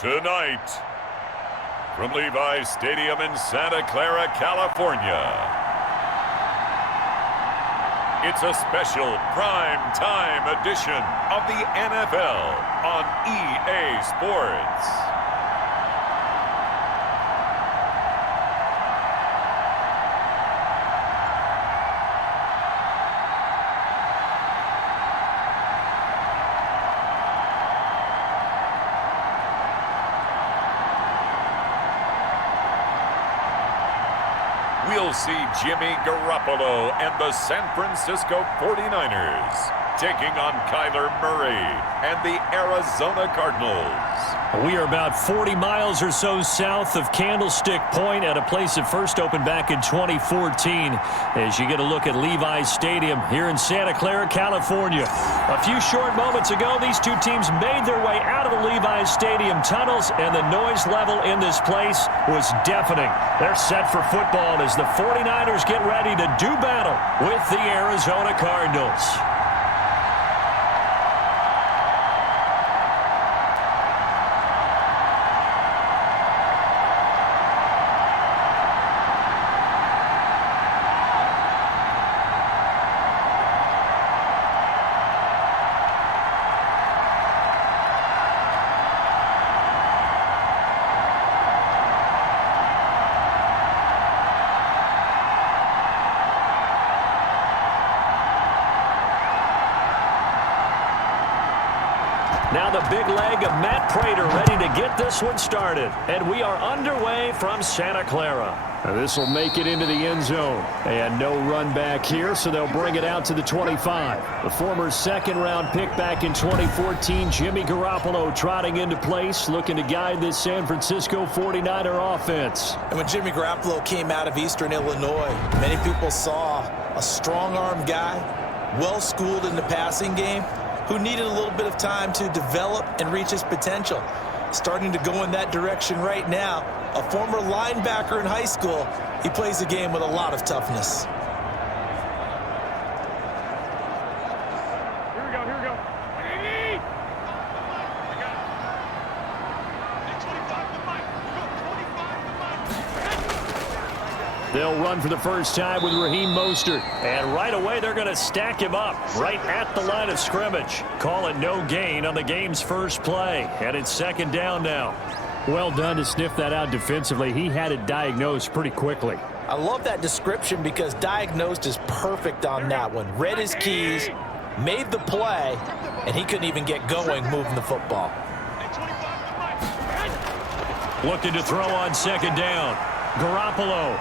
Tonight, from Levi's Stadium in Santa Clara, California, it's a special prime time edition of the NFL on EA Sports. We'll see Jimmy Garoppolo and the San Francisco 49ers taking on Kyler Murray and the Arizona Cardinals. We are about 40 miles or so south of Candlestick Point at a place that first opened back in 2014 as you get a look at Levi's Stadium here in Santa Clara, California. A few short moments ago, these two teams made their way out of the Levi's Stadium tunnels, and the noise level in this place was deafening. They're set for football as the 49ers get ready to do battle with the Arizona Cardinals. Now the big leg of Matt Prater ready to get this one started. And we are underway from Santa Clara. This will make it into the end zone. And no run back here, so they'll bring it out to the 25. The former second-round pick back in 2014, Jimmy Garoppolo trotting into place, looking to guide this San Francisco 49er offense. And when Jimmy Garoppolo came out of Eastern Illinois, many people saw a strong-arm guy, well-schooled in the passing game, who needed a little bit of time to develop and reach his potential. Starting to go in that direction right now. A former linebacker in high school, he plays the game with a lot of toughness. Here we go. They'll run for the first time with Raheem Mostert. And right away, they're going to stack him up right at the line of scrimmage. Call it no gain on the game's first play. And it's second down now. Well done to sniff that out defensively. He had it diagnosed pretty quickly. I love that description because diagnosed is perfect on that one. Read his keys, made the play, and he couldn't even get going moving the football. Looking to throw on second down. Garoppolo.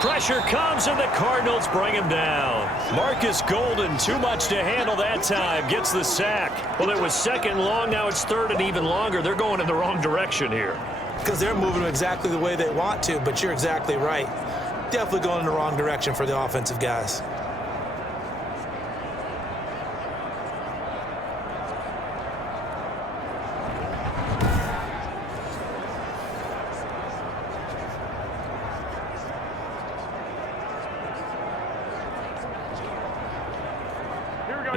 Pressure comes, and the Cardinals bring him down. Marcus Golden, too much to handle that time, gets the sack. Well, it was second long, now it's third and even longer. They're going in the wrong direction here. Because they're moving exactly the way they want to, but you're exactly right. Definitely going in the wrong direction for the offensive guys.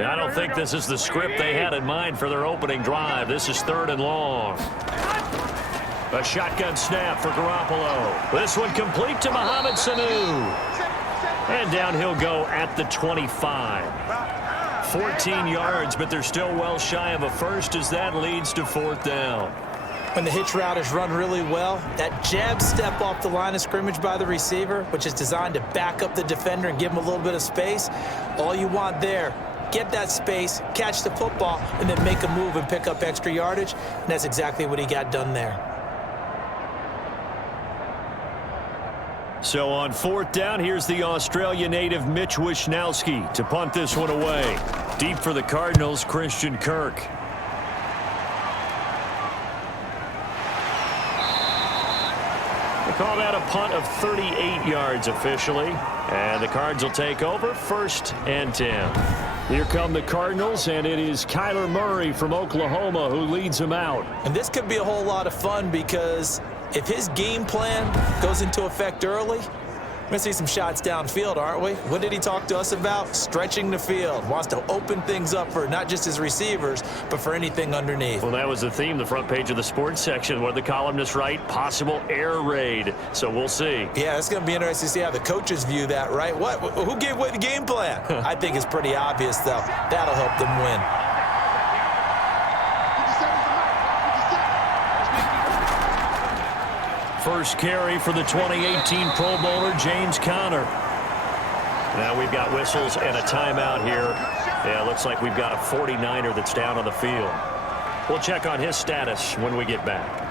I don't think this is the script they had in mind for their opening drive. This is third and long. A shotgun snap for Garoppolo. This one complete to Mohamed Sanu. And down he'll go at the 25. 14 yards, but they're still well shy of a first as that leads to fourth down. When the hitch route is run really well, that jab step off the line of scrimmage by the receiver, which is designed to back up the defender and give him a little bit of space, all you want there, get that space, catch the football, and then make a move and pick up extra yardage, and that's exactly what he got done there. So on fourth down, here's the Australia native Mitch Wishnowsky to punt this one away. Deep for the Cardinals, Christian Kirk. They call that a punt of 38 yards officially. And the Cards will take over, 1st and 10. Here come the Cardinals, and it is Kyler Murray from Oklahoma who leads them out. And this could be a whole lot of fun because if his game plan goes into effect early, We're going to see some shots downfield, aren't we? What did he talk to us about? Stretching the field. Wants to open things up for not just his receivers, but for anything underneath. Well, that was the theme, the front page of the sports section. What did the columnists write? Possible air raid. So we'll see. Yeah, it's going to be interesting to see how the coaches view that, right? Who gave away the game plan? I think it's pretty obvious, though. That'll help them win. First carry for the 2018 Pro Bowler, James Conner. Now we've got whistles and a timeout here. Yeah, it looks like we've got a 49er that's down on the field. We'll check on his status when we get back.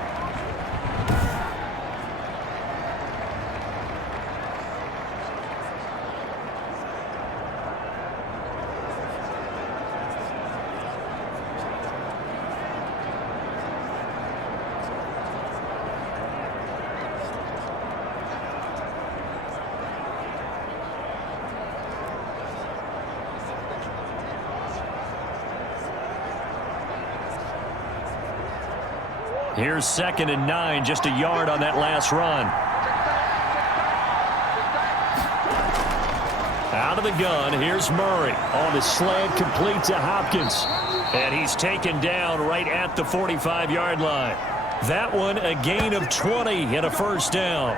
Here's 2nd and 9, just a yard on that last run. Out of the gun, here's Murray. On the slant, complete to Hopkins. And he's taken down right at the 45-yard line. That one, a gain of 20 and a first down.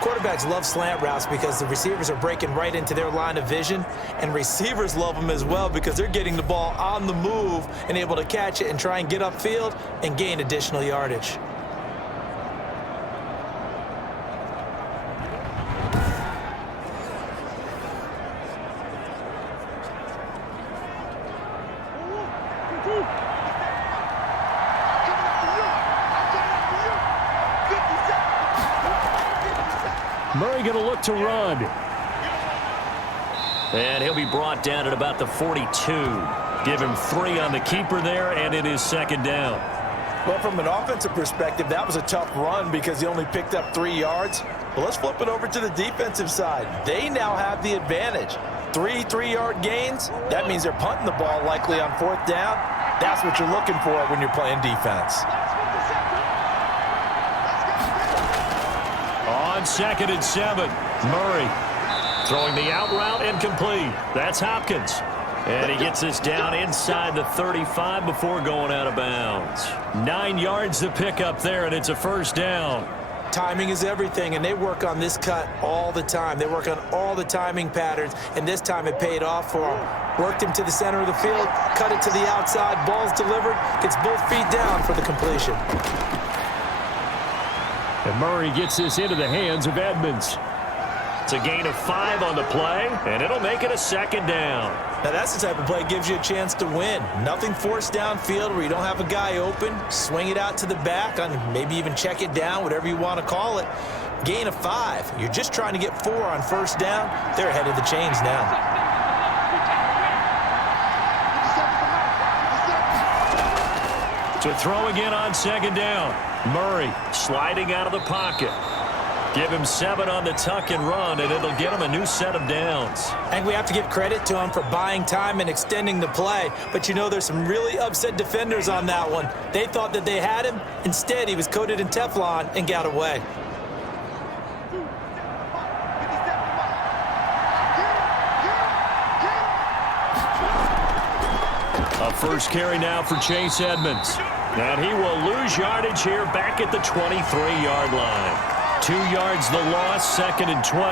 Quarterbacks love slant routes because the receivers are breaking right into their line of vision, and receivers love them as well because they're getting the ball on the move and able to catch it and try and get upfield and gain additional yardage. Murray going to look to run. And he'll be brought down at about the 42. Give him 3 on the keeper there, and it is 2nd down. Well, from an offensive perspective, that was a tough run because he only picked up 3 yards. But let's flip it over to the defensive side. They now have the advantage. 3 3-yard gains, that means they're punting the ball likely on 4th down. That's what you're looking for when you're playing defense. On 2nd and 7, Murray throwing the out route and complete. That's Hopkins. And he gets this down inside the 35 before going out of bounds. 9 yards to pick up there, and it's a first down. Timing is everything, and they work on this cut all the time. They work on all the timing patterns, and this time it paid off for him. Worked him to the center of the field, cut it to the outside, ball's delivered, gets both feet down for the completion. And Murray gets this into the hands of Edmonds. It's a gain of 5 on the play, and it'll make it a 2nd down. Now that's the type of play that gives you a chance to win. Nothing forced downfield where you don't have a guy open. Swing it out to the back, maybe even check it down, whatever you want to call it. Gain of 5. You're just trying to get 4 on first down. They're ahead of the chains now. To throw again on 2nd down. Murray sliding out of the pocket. Give him 7 on the tuck and run, and it'll get him a new set of downs. I think we have to give credit to him for buying time and extending the play. But, you know, there's some really upset defenders on that one. They thought that they had him. Instead, he was coated in Teflon and got away. A first carry now for Chase Edmonds. And he will lose yardage here back at the 23-yard line. 2 yards the loss, 2nd and 12.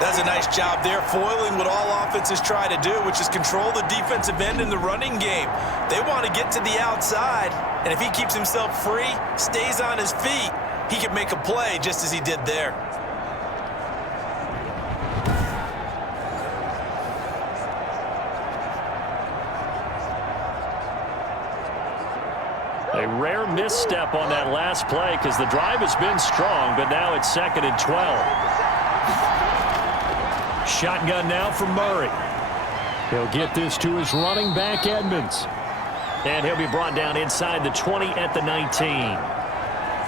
That's a nice job there, foiling what all offenses try to do, which is control the defensive end in the running game. They want to get to the outside, and if he keeps himself free, stays on his feet, he can make a play just as he did there. A rare misstep on that last play because the drive has been strong, but now it's 2nd and 12. Shotgun now for Murray. He'll get this to his running back, Edmonds. And he'll be brought down inside the 20 at the 19.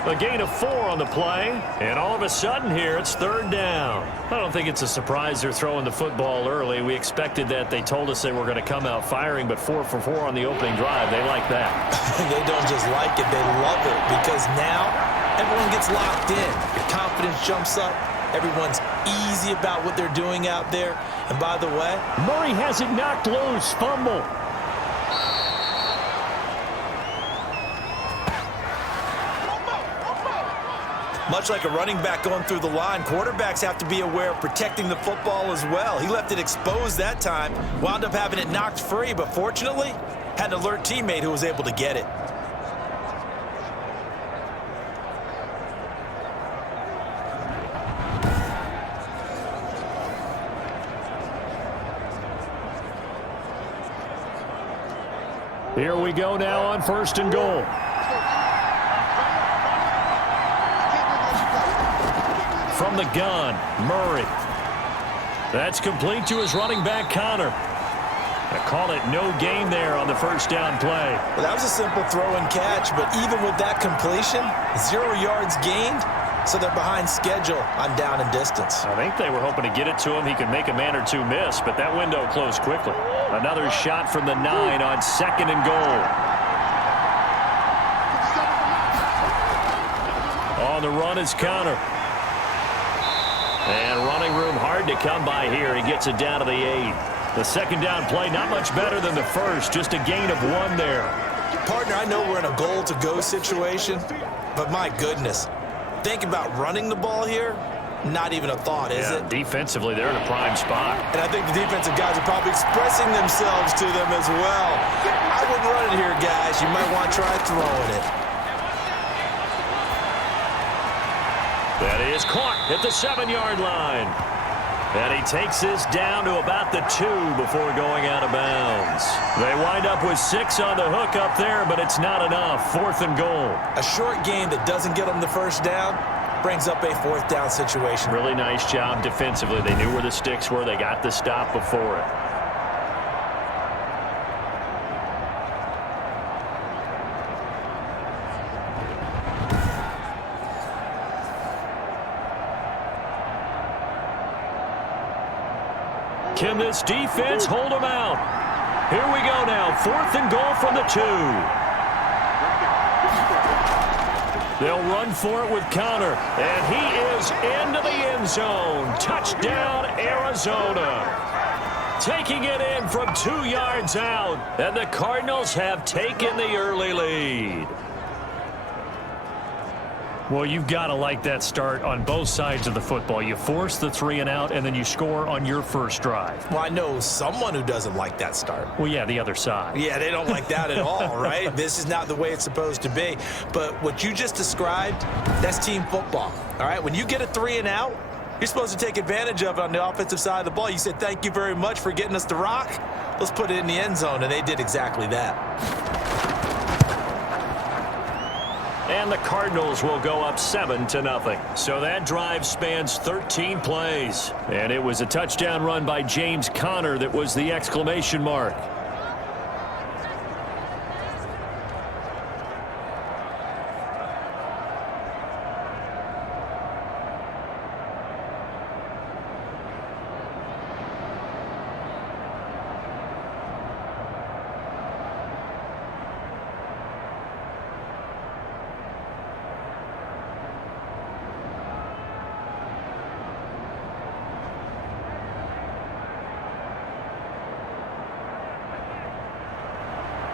A gain of 4 on the play, and all of a sudden here it's 3rd down. I don't think it's a surprise they're throwing the football early. We expected that. They told us they were going to come out firing, but 4 for 4 on the opening drive. They like that. They don't just like it, they love it, because now everyone gets locked in. Your confidence jumps up. Everyone's easy about what they're doing out there. And by the way, Murray has it knocked loose. Fumble. Much like a running back going through the line, quarterbacks have to be aware of protecting the football as well. He left it exposed that time, wound up having it knocked free, but fortunately, had an alert teammate who was able to get it. Here we go now on 1st and goal. From the gun, Murray. That's complete to his running back, Connor. I call it no gain there on the first down play. Well, that was a simple throw and catch, but even with that completion, 0 yards gained, so they're behind schedule on down and distance. I think they were hoping to get it to him. He could make a man or two miss, but that window closed quickly. Another shot from the 9 on 2nd and goal. On the run is Connor. And running room hard to come by here. He gets it down to the 8. The second down play, not much better than the first. Just a gain of 1 there. Partner, I know we're in a goal-to-go situation, but my goodness. Think about running the ball here. Not even a thought, is it? Defensively, they're in a prime spot. And I think the defensive guys are probably expressing themselves to them as well. I wouldn't run it here, guys. You might want to try throwing it. That is caught at the 7-yard line. And he takes this down to about the 2 before going out of bounds. They wind up with 6 on the hook up there, but it's not enough. 4th and goal. A short game that doesn't get them the first down brings up a 4th down situation. Really nice job defensively. They knew where the sticks were. They got the stop before it. Can this defense hold them out? Here we go now. 4th and goal from the 2. They'll run for it with Connor. And he is into the end zone. Touchdown, Arizona. Taking it in from 2 yards out. And the Cardinals have taken the early lead. Well, you've got to like that start on both sides of the football. You force the 3 and out, and then you score on your first drive. Well, I know someone who doesn't like that start. Well, yeah, the other side. Yeah, they don't like that at all, right? This is not the way it's supposed to be. But what you just described, that's team football, all right? When you get a 3 and out, you're supposed to take advantage of it on the offensive side of the ball. You said, thank you very much for getting us the rock. Let's put it in the end zone, and they did exactly that. And the Cardinals will go up 7-0. So that drive spans 13 plays. And it was a touchdown run by James Conner that was the exclamation mark.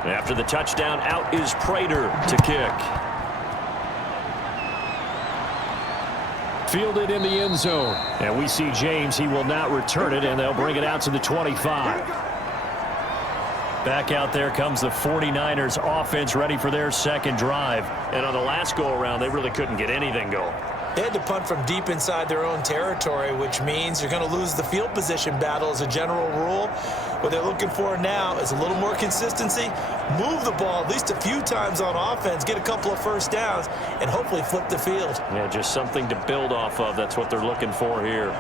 After the touchdown, out is Prater to kick. Fielded in the end zone. And we see James. He will not return it, and they'll bring it out to the 25. Back out there comes the 49ers offense ready for their second drive. And on the last go-around, they really couldn't get anything going. They had to punt from deep inside their own territory, which means you're going to lose the field position battle as a general rule. What they're looking for now is a little more consistency, move the ball at least a few times on offense, get a couple of first downs, and hopefully flip the field. Yeah, just something to build off of. That's what they're looking for here.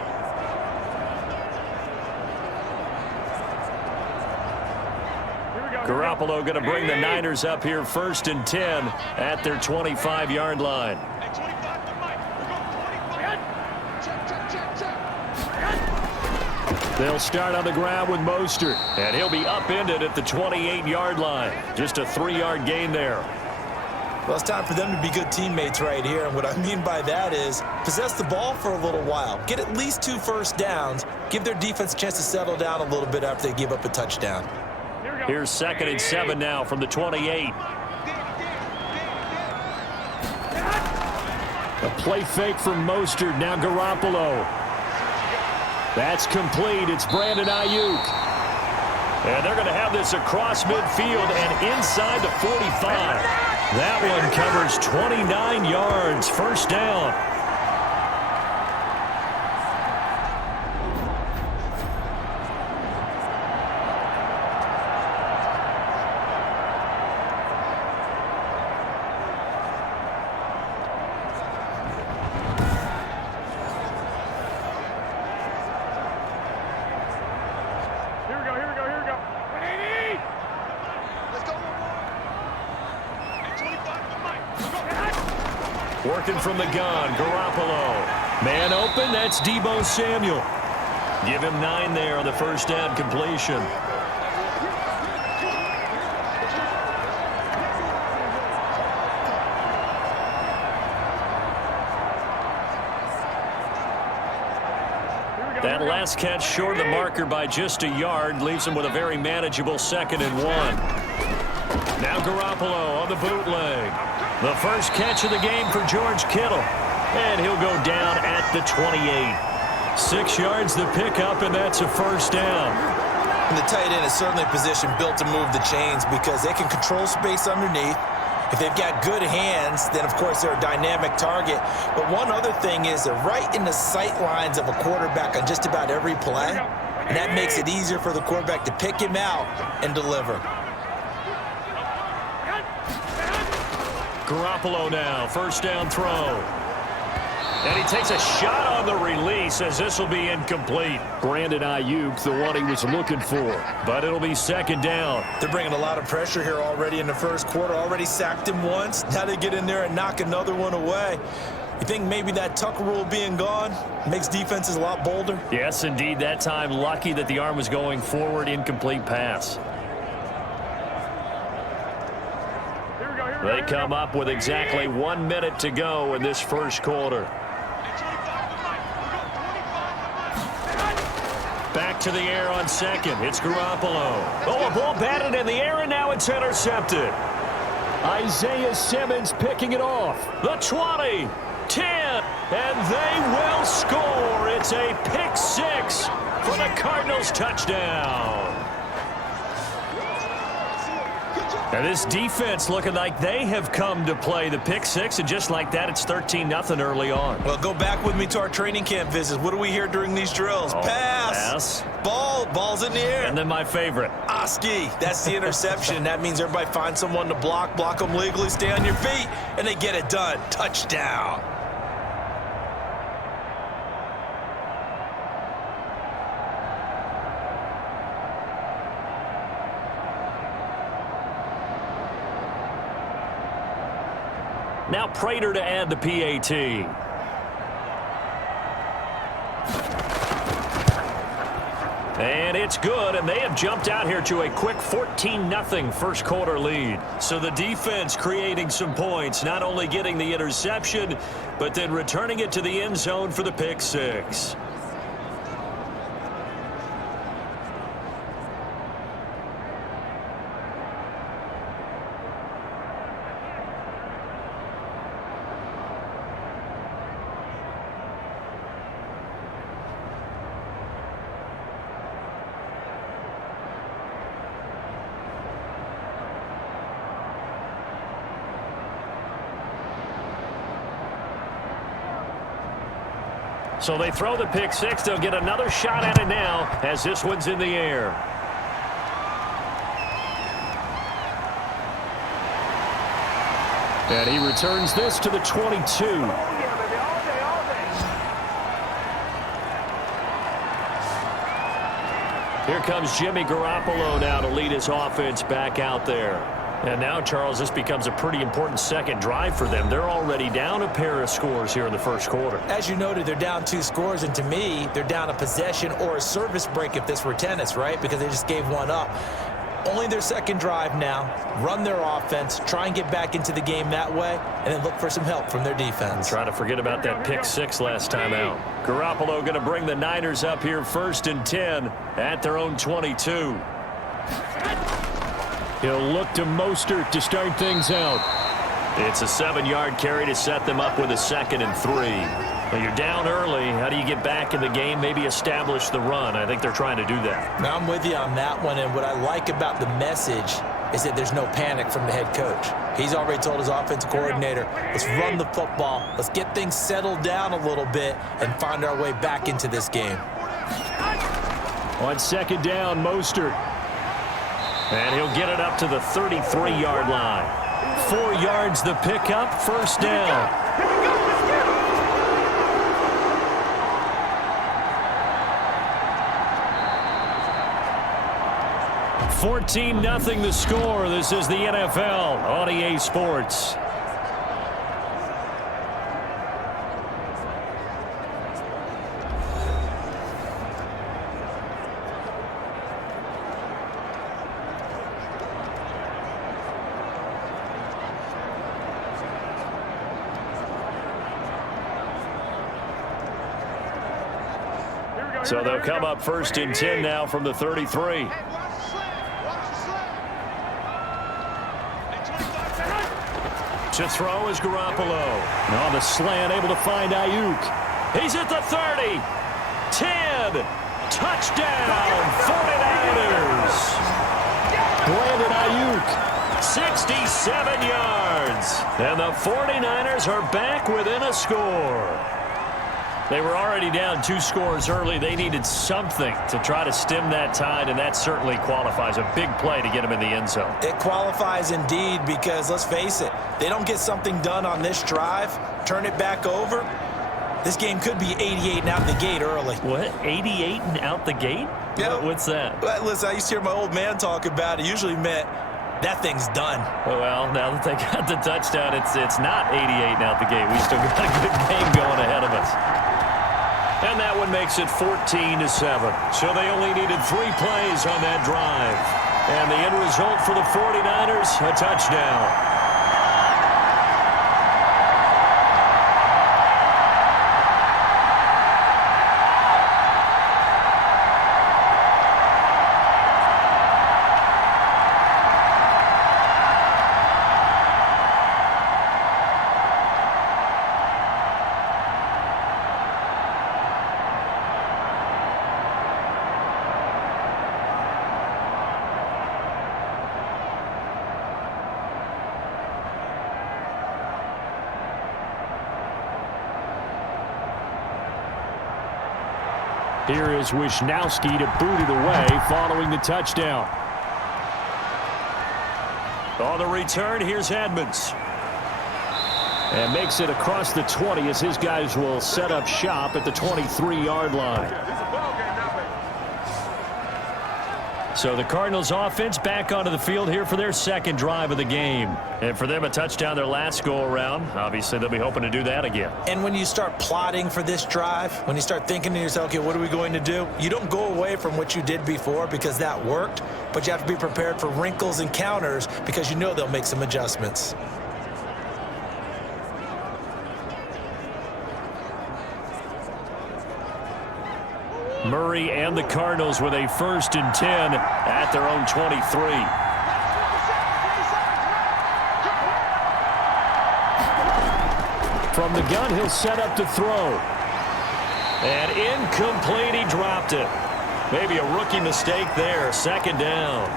Garoppolo going to bring the Niners up here 1st and 10 at their 25-yard line. They'll start on the ground with Mostert, and he'll be upended at the 28-yard line. Just a 3-yard gain there. Well, it's time for them to be good teammates right here. And what I mean by that is possess the ball for a little while. Get at least 2 first downs. Give their defense a chance to settle down a little bit after they give up a touchdown. Here's 2nd and 7 now from the 28. A play fake from Mostert. Now Garoppolo. That's complete. It's Brandon Ayuk. And they're going to have this across midfield and inside the 45. That one covers 29 yards. First down. Working from the gun, Garoppolo. Man open, that's Deebo Samuel. Give him 9 there on the first down completion. That last catch short of the marker by just a yard leaves him with a very manageable 2nd and 1. Now Garoppolo on the bootleg. The first catch of the game for George Kittle. And he'll go down at the 28. 6 yards the pickup, and that's a first down. And the tight end is certainly a position built to move the chains because they can control space underneath. If they've got good hands, then, of course, they're a dynamic target. But one other thing is they're right in the sight lines of a quarterback on just about every play. And that makes it easier for the quarterback to pick him out and deliver. Garoppolo now, first down throw. And he takes a shot on the release as this will be incomplete. Brandon Ayuk, the one he was looking for. But it'll be 2nd down. They're bringing a lot of pressure here already in the first quarter. Already sacked him once. Now they get in there and knock another one away. You think maybe that Tucker rule being gone makes defenses a lot bolder? Yes, indeed. That time, lucky that the arm was going forward. Incomplete pass. They come up with exactly 1 minute to go in this first quarter. Back to the air on 2nd. It's Garoppolo. Oh, a ball batted in the air, and now it's intercepted. Isaiah Simmons picking it off. The 20, 10, and they will score. It's a pick 6 for the Cardinals touchdown. And this defense looking like they have come to play the pick 6, and just like that, it's 13-0 early on. Well, go back with me to our training camp visits. What do we hear during these drills? Pass. Ball's in the air. And then my favorite. Oski. That's the interception. That means everybody finds someone to block them legally, stay on your feet, and they get it done. Touchdown. Now Prater to add the PAT. And it's good, and they have jumped out here to a quick 14-0 first quarter lead. So the defense creating some points, not only getting the interception, but then returning it to the end zone for the pick 6. So they throw the pick 6. They'll get another shot at it now as this one's in the air. And he returns this to the 22. Here comes Jimmy Garoppolo now to lead his offense back out there. And now, Charles, this becomes a pretty important second drive for them. They're already down a pair of scores here in the first quarter. As you noted, they're down 2 scores, and to me, they're down a possession or a service break if this were tennis, right? Because they just gave one up. only their second drive now. Run their offense, try and get back into the game that way, and then look for some help from their defense. Try to forget about that pick 6 last time out. Garoppolo going to bring the Niners up here 1st and 10 at their own 22. He'll look to Mostert to start things out. It's a 7-yard carry to set them up with a 2nd and 3. Well, you're down early. How do you get back in the game, maybe establish the run? I think they're trying to do that. Now, I'm with you on that one, and what I like about the message is that there's no panic from the head coach. He's already told his offensive coordinator, let's run the football, let's get things settled down a little bit and find our way back into this game. On 2nd down, Mostert. And he'll get it up to the 33-yard line. 4 yards the pickup, 1st down. 14-0 the score. This is the NFL on EA Sports. So they'll come up 1st and 10 now from the 33. To throw is Garoppolo. On the slant, able to find Ayuk. He's at the 30. 10. Touchdown, 49ers. Brandon Ayuk, 67 yards. And the 49ers are back within a score. They were already down 2 scores early. They needed something to try to stem that tide, and that certainly qualifies. A big play to get them in the end zone. It qualifies indeed because, let's face it, they don't get something done on this drive, turn it back over, this game could be 88 and out the gate early. What? 88 and out the gate? Yeah. What's that? Well, listen, I used to hear my old man talk about it. Usually meant that thing's done. Well, now that they got the touchdown, it's not 88 and out the gate. We still got a good game going ahead of us. And that one makes it 14-7. So they only needed 3 plays on that drive. And the end result for the 49ers, a touchdown. Here is Wisnowski to boot it away following the touchdown. On the return, here's Edmonds. And makes it across the 20 as his guys will set up shop at the 23-yard line. So the Cardinals offense back onto the field here for their 2nd drive of the game. And for them, a touchdown their last go-around. Obviously, they'll be hoping to do that again. And when you start plotting for this drive, when you start thinking to yourself, okay, what are we going to do? You don't go away from what you did before because that worked, but you have to be prepared for wrinkles and counters because you know they'll make some adjustments. Murray and the Cardinals with a 1st and 10 at their own 23. From the gun, he'll set up to throw. And incomplete, he dropped it. Maybe a rookie mistake there, 2nd down.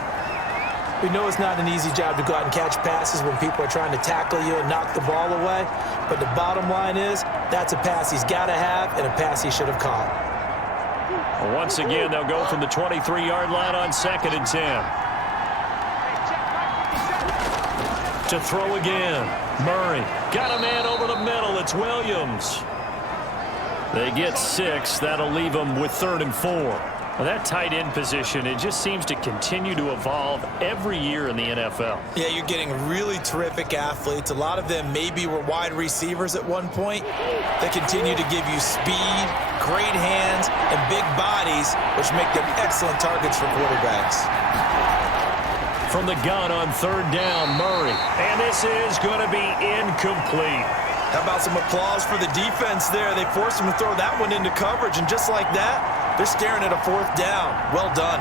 We know it's not an easy job to go out and catch passes when people are trying to tackle you and knock the ball away. But the bottom line is, that's a pass he's got to have and a pass he should have caught. Once again, they'll go from the 23-yard line on 2nd and 10. To throw again. Murray got a man over the middle. It's Williams. They get 6. That'll leave them with 3rd and 4. Well, that tight end position, it just seems to continue to evolve every year in the NFL. Yeah, you're getting really terrific athletes. A lot of them maybe were wide receivers at one point. They continue to give you speed, great hands, and big bodies, which make them excellent targets for quarterbacks. from the gun on 3rd down. Murray. And this is going to be incomplete. How about some applause for the defense there? They forced him to throw that one into coverage, and just like that, they're staring at a 4th down. Well done.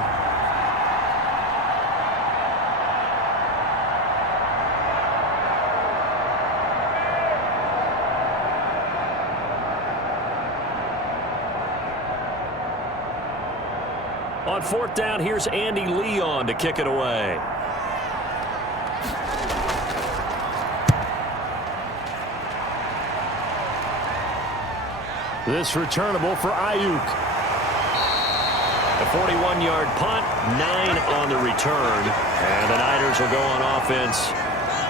On 4th down, here's Andy Leon to kick it away. This returnable for Ayuk. A 41-yard punt, 9 on the return. And the Niners will go on offense,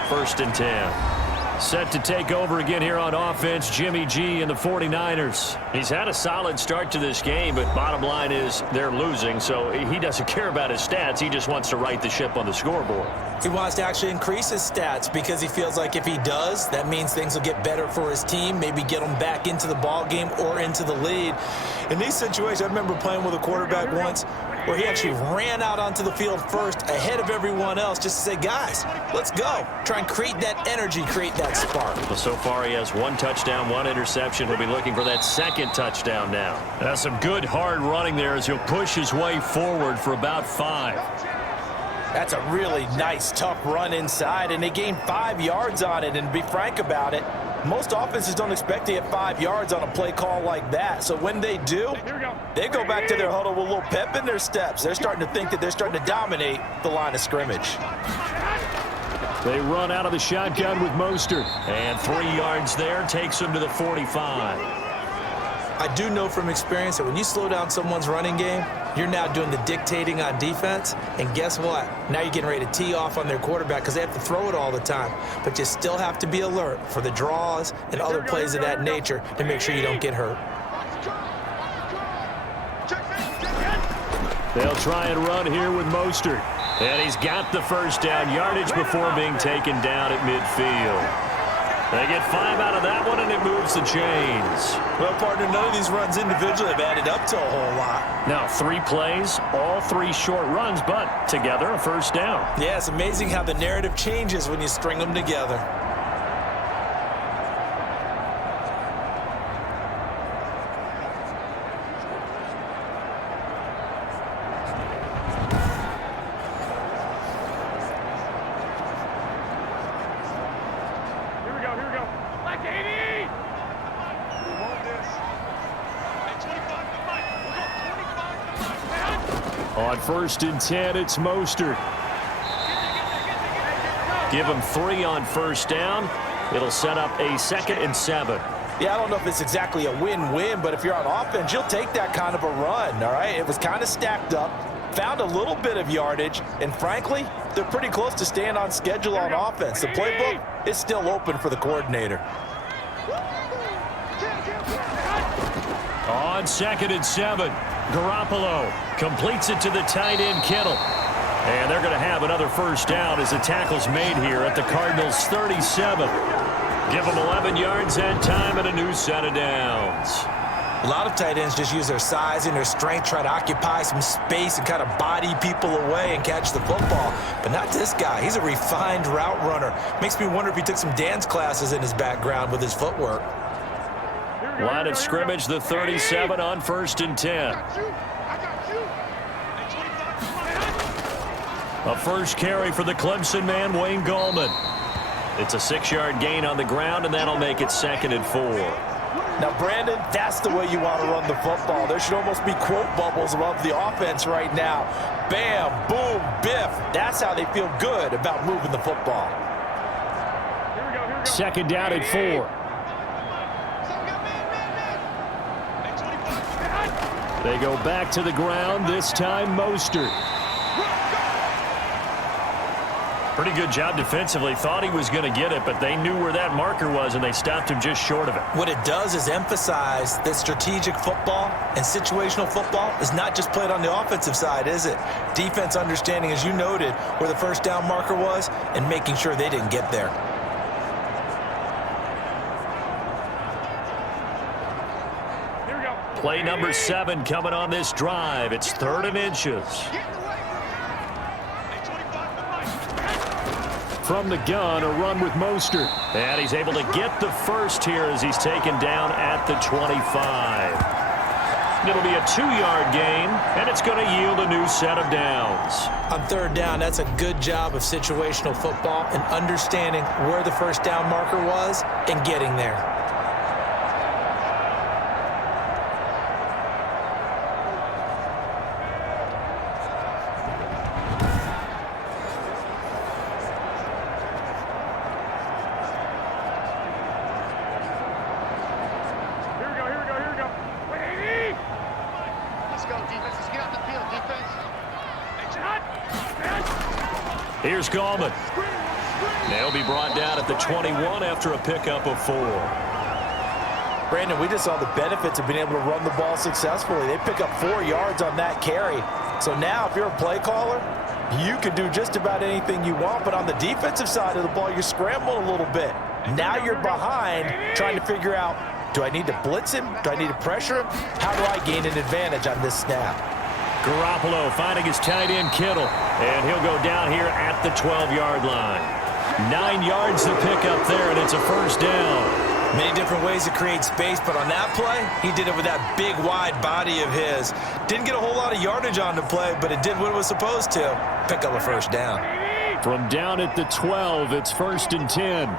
1st and 10. Set to take over again here on offense, Jimmy G and the 49ers. He's had a solid start to this game, but bottom line is they're losing, so he doesn't care about his stats. He just wants to right the ship on the scoreboard. He wants to actually increase his stats because he feels like if he does, that means things will get better for his team, maybe get them back into the ball game or into the lead. In these situations, I remember playing with a quarterback once where he actually ran out onto the field first ahead of everyone else just to say, guys, let's go. Try and create that energy, create that spark. Well, so far he has 1 touchdown, 1 interception. He'll be looking for that 2nd touchdown now. That's some good hard running there as he'll push his way forward for about 5. That's a really nice, tough run inside, and they gained 5 yards on it. And to be frank about it, most offenses don't expect to get 5 yards on a play call like that. So when they do, they go back to their huddle with a little pep in their steps. They're starting to think that they're starting to dominate the line of scrimmage. They run out of the shotgun with Mostert. And 3 yards there takes them to the 45. I do know from experience that when you slow down someone's running game, you're now doing the dictating on defense. And guess what? Now you're getting ready to tee off on their quarterback because they have to throw it all the time. But you still have to be alert for the draws and other plays of that nature to make sure you don't get hurt. They'll try and run here with Mostert. And he's got the 1st down yardage before being taken down at midfield. They get 5 out of that one, and it moves the chains. Well, partner, none of these runs individually have added up to a whole lot. Now, 3 plays, all 3 short runs, but together a 1st down. Yeah, it's amazing how the narrative changes when you string them together. On 1st and 10, it's Mostert. Give him 3 on 1st down. It'll set up a 2nd and 7. Yeah, I don't know if it's exactly a win-win, but if you're on offense, you'll take that kind of a run, all right? It was kind of stacked up, found a little bit of yardage, and frankly, they're pretty close to staying on schedule on offense. The playbook is still open for the coordinator. On 2nd and 7, Garoppolo completes it to the tight end, Kittle. And they're going to have another 1st down as the tackle's made here at the Cardinals' 37. Give them 11 yards that time and a new set of downs. A lot of tight ends just use their size and their strength, try to occupy some space and kind of body people away and catch the football. But not this guy. He's a refined route runner. Makes me wonder if he took some dance classes in his background with his footwork. Line of scrimmage, the 37 on 1st and 10. A 1st carry for the Clemson man, Wayne Gallman. It's a 6-yard gain on the ground, and that'll make it 2nd and 4. Now, Brandon, that's the way you want to run the football. There should almost be quote bubbles above the offense right now. Bam, boom, biff. That's how they feel good about moving the football. 2nd down at 4. They go back to the ground, this time Mostert. Pretty good job defensively. Thought he was going to get it, but they knew where that marker was, and they stopped him just short of it. What it does is emphasize that strategic football and situational football is not just played on the offensive side, is it? Defense understanding, as you noted, where the 1st down marker was and making sure they didn't get there. Play number 7 coming on this drive. It's 3rd and inches. from the gun, a run with Mostert. And he's able to get the first here as he's taken down at the 25. It'll be a 2-yard gain, and it's going to yield a new set of downs. On third down, that's a good job of situational football and understanding where the first down marker was and getting there. Here's Gallman. They'll be brought down at the 21 after a pickup of 4. Brandon, we just saw the benefits of being able to run the ball successfully. They pick up 4 yards on that carry. So now if you're a play caller, you can do just about anything you want. But on the defensive side of the ball, you're scrambling a little bit. Now you're behind trying to figure out, do I need to blitz him? Do I need to pressure him? How do I gain an advantage on this snap? Garoppolo finding his tight end Kittle, and he'll go down here at the 12-yard line. 9 yards to pick up there, and it's a first down. Many different ways to create space, but on that play, he did it with that big, wide body of his. Didn't get a whole lot of yardage on the play, but it did what it was supposed to. Pick up a first down. From down at the 12, it's 1st and 10.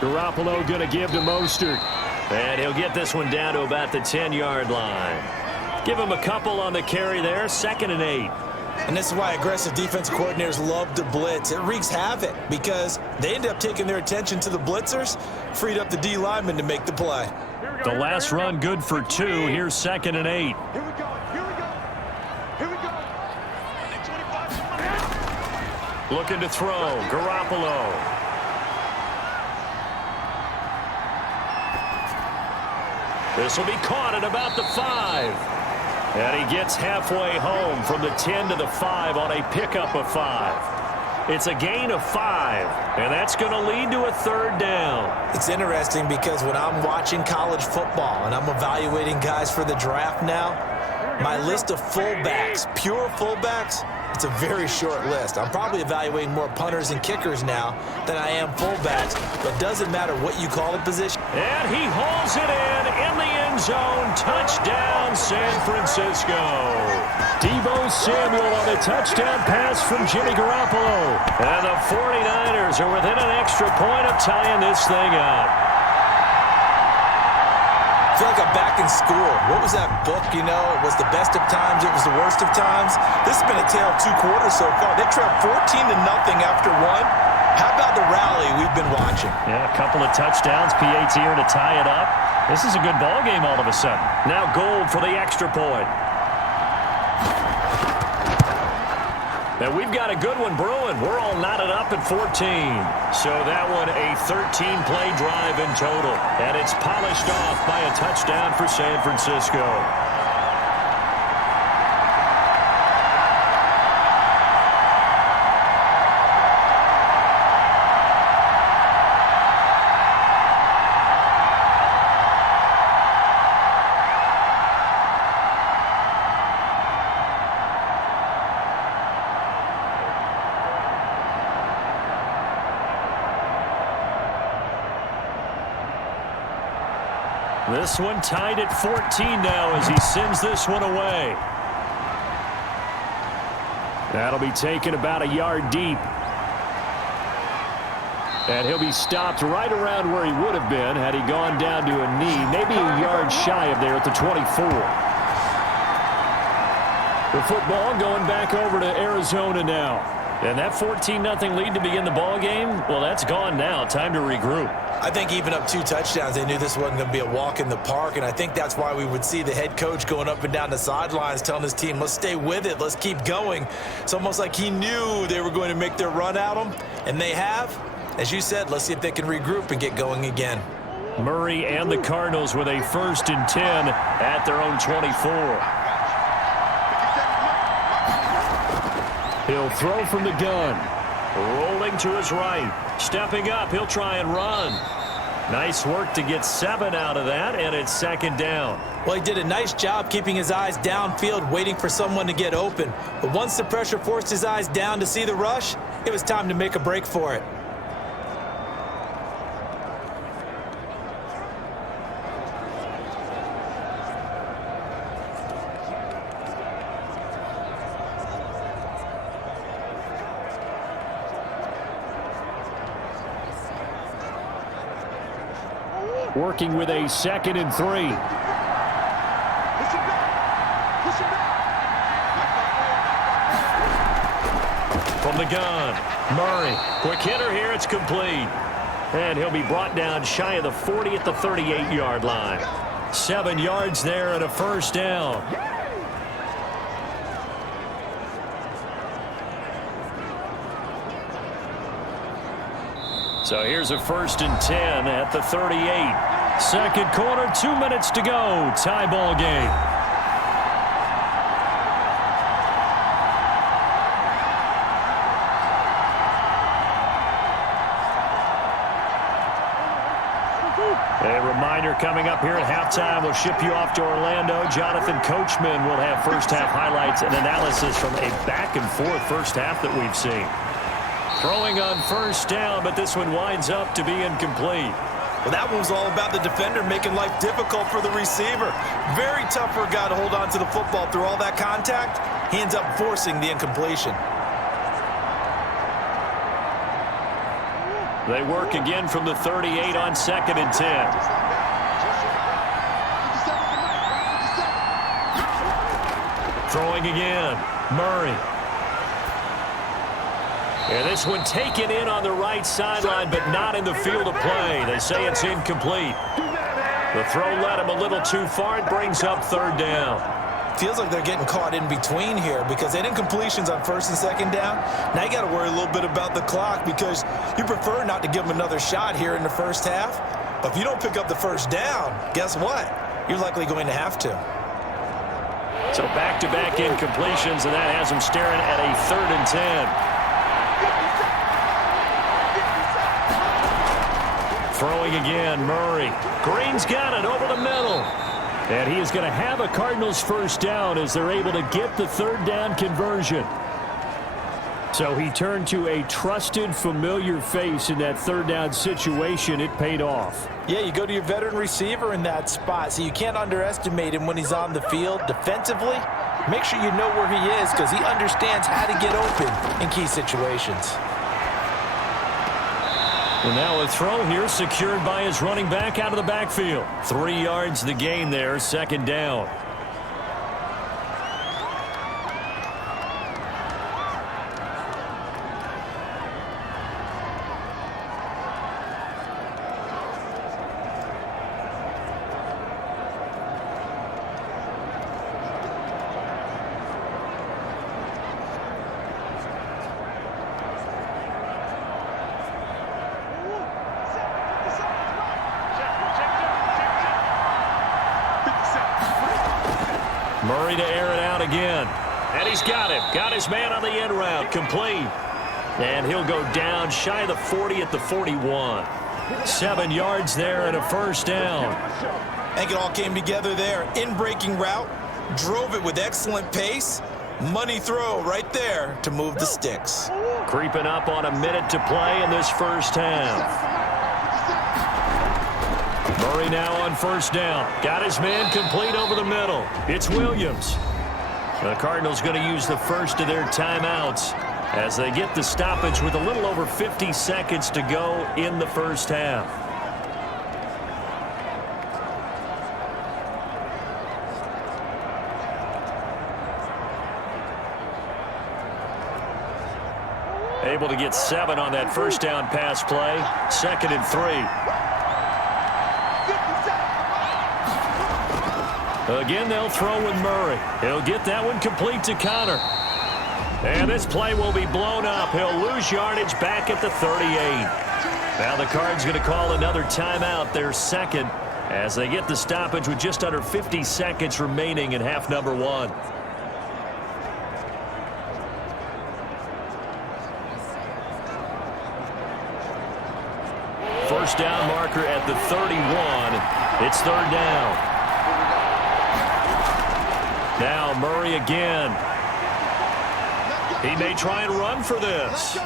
Garoppolo going to give to Mostert. And he'll get this one down to about the 10-yard line. Give him a couple on the carry there, 2nd and 8. And this is why aggressive defensive coordinators love to blitz. It wreaks havoc because they end up taking their attention to the blitzers, freed up the D lineman to make the play. The last run good for 2. Here's 2nd and 8. Here we go. Here we go. Looking to throw. Garoppolo. This will be caught at about the 5. And he gets halfway home from the 10 to the 5 on a pickup of 5. It's a gain of 5, and that's going to lead to a 3rd down. It's interesting because when I'm watching college football and I'm evaluating guys for the draft now, my list of fullbacks, pure fullbacks, it's a very short list. I'm probably evaluating more punters and kickers now than I am fullbacks, but it doesn't matter what you call the position. And he hauls it in the end zone. Touchdown, San Francisco. Deebo Samuel on a touchdown pass from Jimmy Garoppolo. And the 49ers are within an extra point of tying this thing up. I feel like I'm back in school. What was that book, you know? It was the best of times, it was the worst of times. This has been a tale of 2 quarters so far. They trailed 14-0 after 1. How about the rally we've been watching? Yeah, a couple of touchdowns, PAT here to tie it up. This is a good ball game all of a sudden. Now Gold for the extra point. And we've got a good one brewing. We're all knotted up at 14. So that one a 13-play drive in total. And it's polished off by a touchdown for San Francisco. This one tied at 14 now as he sends this one away. That'll be taken about a yard deep. And he'll be stopped right around where he would have been had he gone down to a knee, maybe a yard shy of there at the 24. The football going back over to Arizona now. And that 14-0 lead to begin the ball game, well, that's gone now. Time to regroup. I think even up 2 touchdowns, they knew this wasn't going to be a walk in the park, and I think that's why we would see the head coach going up and down the sidelines telling his team, let's stay with it, let's keep going. It's almost like he knew they were going to make their run at him, and they have. As you said, let's see if they can regroup and get going again. Murray and the Cardinals with a 1st and 10 at their own 24. He'll throw from the gun. Rolling to his right. Stepping up, he'll try and run. Nice work to get 7 out of that, and it's second down. Well, he did a nice job keeping his eyes downfield, waiting for someone to get open. But once the pressure forced his eyes down to see the rush, it was time to make a break for it. Working with a 2nd and 3. From the gun, Murray. Quick hitter here, it's complete. And he'll be brought down shy of the 40 at the 38-yard line. 7 yards there and a first down. So here's a 1st and 10 at the 38. Second quarter, 2 minutes to go. Tie ball game. A reminder coming up here at halftime. We'll ship you off to Orlando. Jonathan Coachman will have first half highlights and analysis from a back-and-forth first half that we've seen. Throwing on first down, but this one winds up to be incomplete. Well, that one was all about the defender making life difficult for the receiver. Very tough for a guy to hold on to the football through all that contact. He ends up forcing the incompletion. They work again from the 38 on 2nd and 10. Throwing again, Murray. And this one taken in on the right sideline, but not in the field of play. They say it's incomplete. The throw led him a little too far. It brings up 3rd down. Feels like they're getting caught in between here because they had incompletions on 1st and 2nd down. Now you got to worry a little bit about the clock because you prefer not to give them another shot here in the first half. But if you don't pick up the first down, guess what? You're likely going to have to. So back-to-back incompletions, and that has them staring at a 3rd and 10. Throwing again, Murray. Green's got it over the middle. And he is going to have a Cardinals first down as they're able to get the 3rd down conversion. So he turned to a trusted, familiar face in that 3rd down situation. It paid off. Yeah, you go to your veteran receiver in that spot, so you can't underestimate him when he's on the field. Defensively, make sure you know where he is because he understands how to get open in key situations. And now a throw here secured by his running back out of the backfield. 3 yards the gain there, 2nd down. Murray to air it out again. And he's got it. Got his man on the end route. Complete. And he'll go down shy of the 40 at the 41. 7 yards there and a first down. I think it all came together there. In-breaking route. Drove it with excellent pace. Money throw right there to move the sticks. Creeping up on a minute to play in this first half. Murray now on first down. Got his man complete over the middle. It's Williams. The Cardinals going to use the first of their timeouts as they get the stoppage with a little over 50 seconds to go in the first half. Able to get 7 on that first down pass play. 2nd and 3. Again, they'll throw with Murray. He'll get that one complete to Connor. And this play will be blown up. He'll lose yardage back at the 38. Now the Cards going to call another timeout, their 2nd, as they get the stoppage with just under 50 seconds remaining in half number 1. first down marker at the 31. It's third down. Now Murray again. He may try and run for this.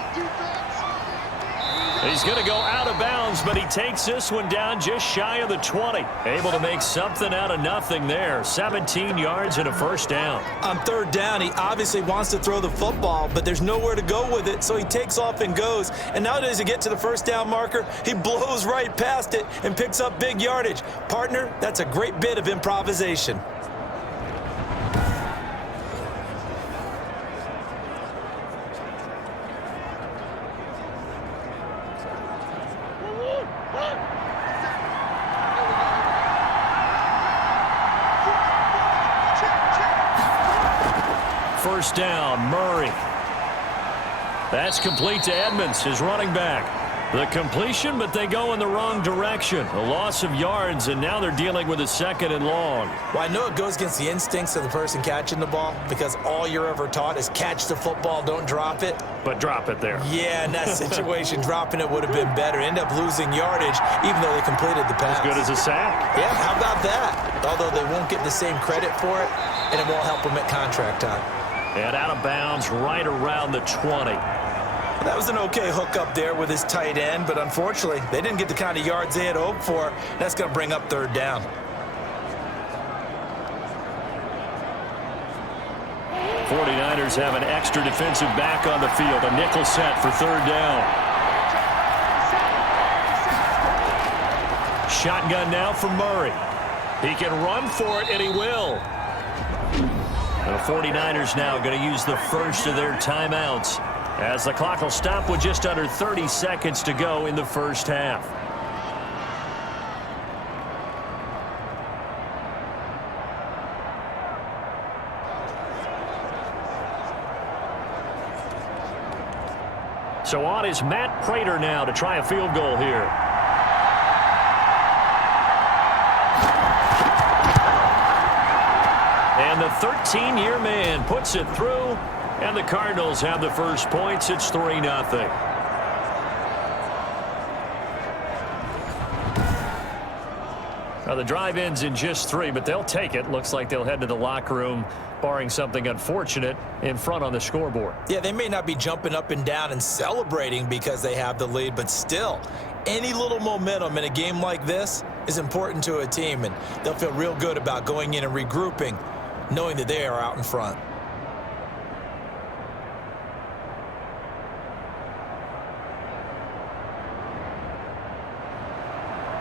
He's going to go out of bounds, but he takes this one down just shy of the 20. Able to make something out of nothing there. 17 yards and a first down. On third down, he obviously wants to throw the football, but there's nowhere to go with it, so he takes off and goes. And now as he gets to the first down marker, he blows right past it and picks up big yardage. Partner, that's a great bit of improvisation. First down, Murray. That's complete to Edmonds, his running back. The completion, but they go in the wrong direction. A loss of yards, and now they're dealing with a second and long. Well, I know it goes against the instincts of the person catching the ball because all you're ever taught is catch the football, don't drop it. But drop it there. Yeah, in that situation, dropping it would have been better. End up losing yardage, even though they completed the pass. As good as a sack. Yeah, how about that? Although they won't get the same credit for it, and it won't help them at contract time. And out of bounds right around the 20. That was an okay hook up there with his tight end, but unfortunately, they didn't get the kind of yards they had hoped for. That's going to bring up third down. '49ers have an extra defensive back on the field. A nickel set for third down. Shotgun now for Murray. He can run for it, and he will. The 49ers now going to use the first of their timeouts as the clock will stop with just under 30 seconds to go in the first half. So on is Matt Prater now to try a field goal here. And the 13-year man puts it through, and the Cardinals have the first points. It's 3-0. Now the drive ends in just 3, but they'll take it. Looks like they'll head to the locker room, barring something unfortunate, in front on the scoreboard. Yeah, they may not be jumping up and down and celebrating because they have the lead, but still, any little momentum in a game like this is important to a team, and they'll feel real good about going in and regrouping, knowing that they are out in front.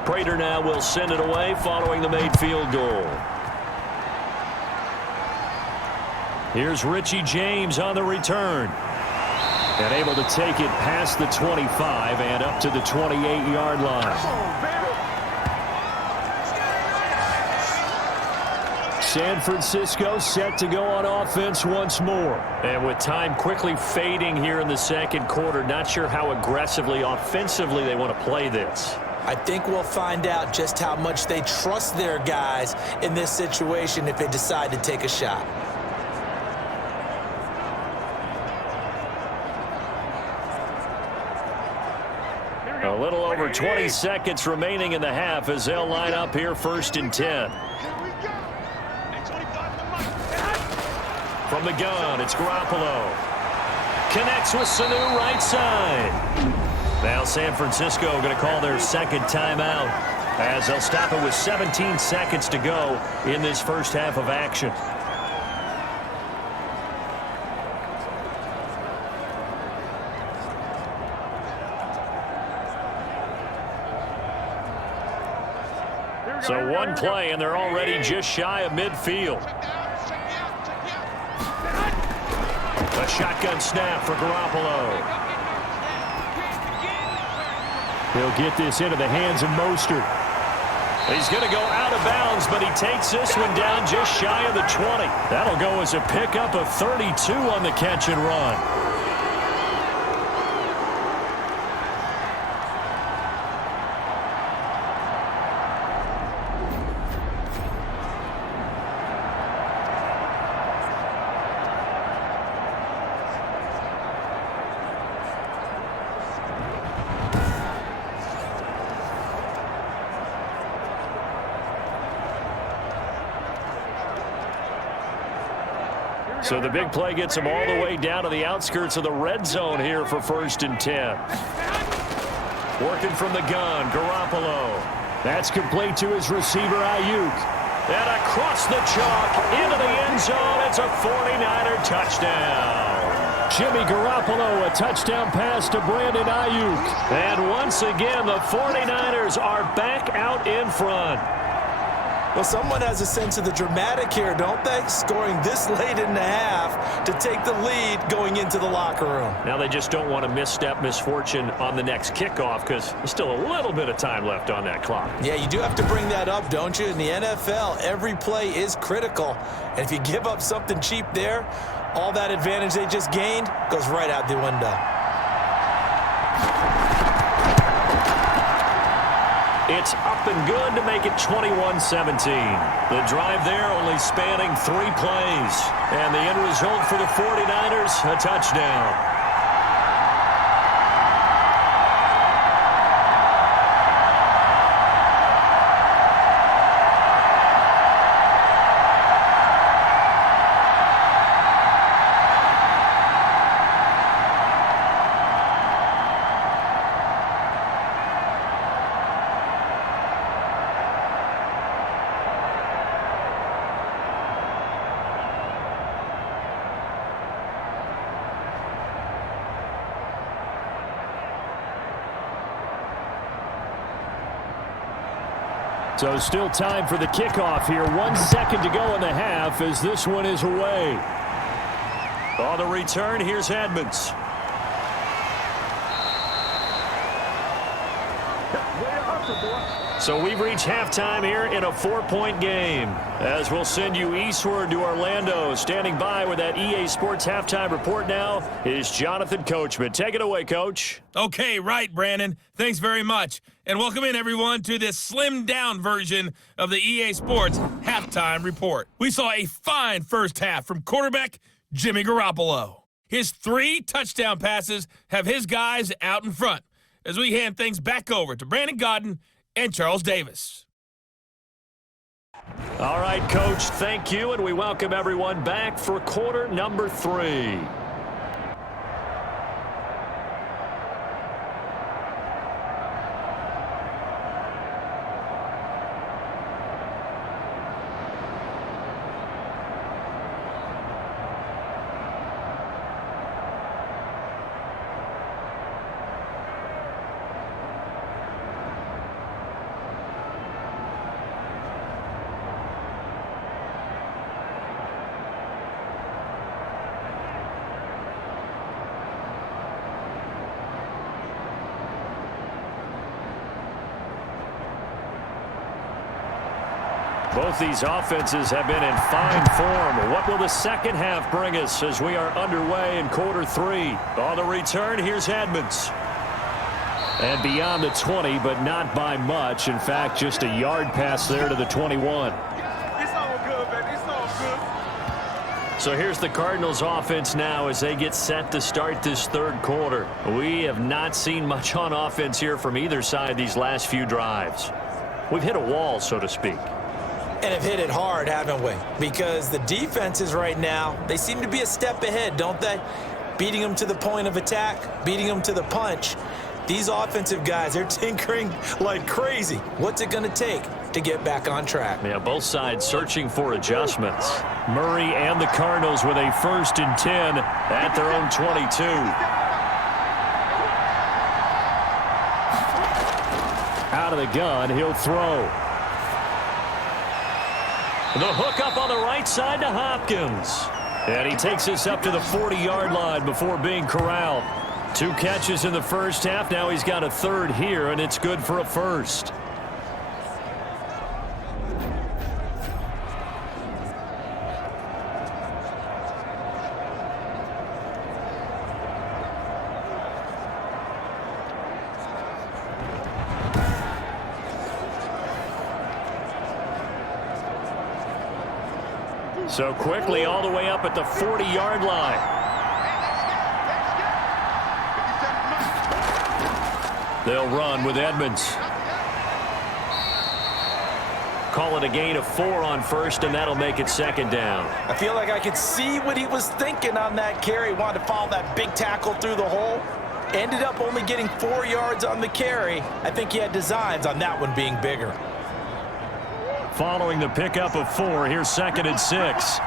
Prater now will send it away following the made field goal. Here's Richie James on the return. And able to take it past the 25 and up to the 28-yard line. San Francisco set to go on offense once more. And with time quickly fading here in the second quarter, not sure how aggressively, offensively they want to play this. I think we'll find out just how much they trust their guys in this situation if they decide to take a shot. A little over 20 seconds remaining in the half as they'll line up here first and 10. From the gun, it's Garoppolo. Connects with Sanu right side. Now San Francisco going to call their second timeout as they'll stop it with 17 seconds to go in this first half of action. So one play, and they're already just shy of midfield. A shotgun snap for Garoppolo. He'll get this into the hands of Mostert. He's going to go out of bounds, but he takes this one down just shy of the 20. That'll go as a pickup of 32 on the catch and run. So the big play gets him all the way down to the outskirts of the red zone here for 1st and 10. Working from the gun, Garoppolo. That's complete to his receiver, Ayuk. And across the chalk, into the end zone. It's a 49er touchdown. Jimmy Garoppolo, a touchdown pass to Brandon Ayuk. And once again, the 49ers are back out in front. Well, someone has a sense of the dramatic here, don't they? Scoring this late in the half to take the lead going into the locker room. Now they just don't want to misstep misfortune on the next kickoff because there's still a little bit of time left on that clock. Yeah, you do have to bring that up, don't you? In the NFL, every play is critical. And if you give up something cheap there, all that advantage they just gained goes right out the window. It's up and good to make it 21-17. The drive there only spanning 3 plays. And the end result for the 49ers, a touchdown. So still time for the kickoff here. 1 second to go in the half as this one is away. On the return, here's Edmonds. So we've reached halftime here in a 4-point game. As we'll send you eastward to Orlando. Standing by with that EA Sports halftime report now is Jonathan Coachman. Take it away, Coach. Okay, right, Brandon. Thanks very much. And welcome in, everyone, to this slimmed-down version of the EA Sports halftime report. We saw a fine first half from quarterback Jimmy Garoppolo. His 3 touchdown passes have his guys out in front as we hand things back over to Brandon Gaudin and Charles Davis. All right, Coach, thank you, and we welcome everyone back for quarter number 3. Both these offenses have been in fine form. What will the second half bring us as we are underway in quarter 3? On the return, here's Edmonds. And beyond the 20, but not by much. In fact, just a yard pass there to the 21. It's all good, baby. It's all good. So here's the Cardinals offense now as they get set to start this third quarter. We have not seen much on offense here from either side these last few drives. We've hit a wall, so to speak. And have hit it hard, haven't we? Because the defenses right now, they seem to be a step ahead, don't they? Beating them to the point of attack, beating them to the punch. These offensive guys, they're tinkering like crazy. What's it going to take to get back on track? Yeah, both sides searching for adjustments. Murray and the Cardinals with a 1st and 10 at their own 22. Out of the gun, he'll throw. The hook up on the right side to Hopkins. And he takes us up to the 40-yard line before being corralled. 2 catches in the first half. Now he's got a 3rd here, and it's good for a 1st. So quickly all the way up at the 40-yard line. They'll run with Edmonds. call it a gain of 4 on first, and that'll make it second down. I feel like I could see what he was thinking on that carry. Wanted to follow that big tackle through the hole. Ended up only getting 4 yards on the carry. I think he had designs on that one being bigger. Following the pickup of 4, here's 2nd and 6.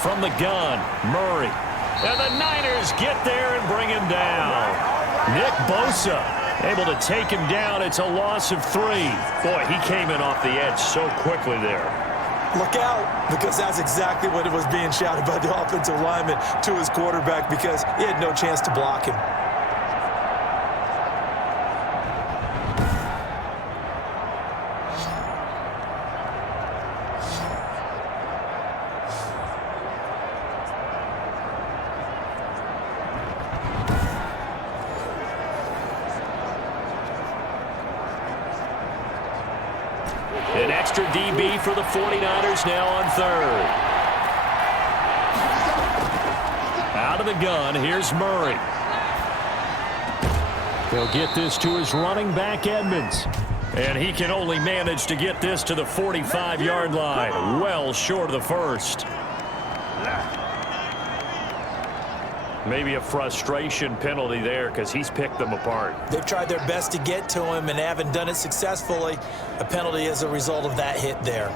From the gun, Murray. And the Niners get there and bring him down. Nick Bosa able to take him down. It's a loss of 3. Boy, he came in off the edge so quickly there. Look out, because that's exactly what it was being shouted by the offensive lineman to his quarterback, because he had no chance to block him. An extra DB for the 49ers now on 3rd. Out of the gun, here's Murray. He'll get this to his running back, Edmonds. And he can only manage to get this to the 45-yard line. Well short of the first. Maybe a frustration penalty there because he's picked them apart. They've tried their best to get to him and haven't done it successfully. A penalty as a result of that hit there.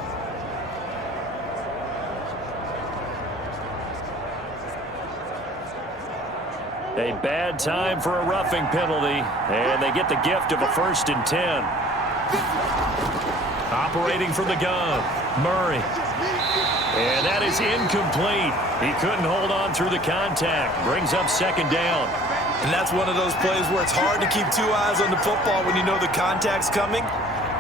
A bad time for a roughing penalty, and they get the gift of a 1st and 10. Operating from the gun, Murray. And that is incomplete. He couldn't hold on through the contact. Brings up 2nd down. And that's one of those plays where it's hard to keep 2 eyes on the football when you know the contact's coming,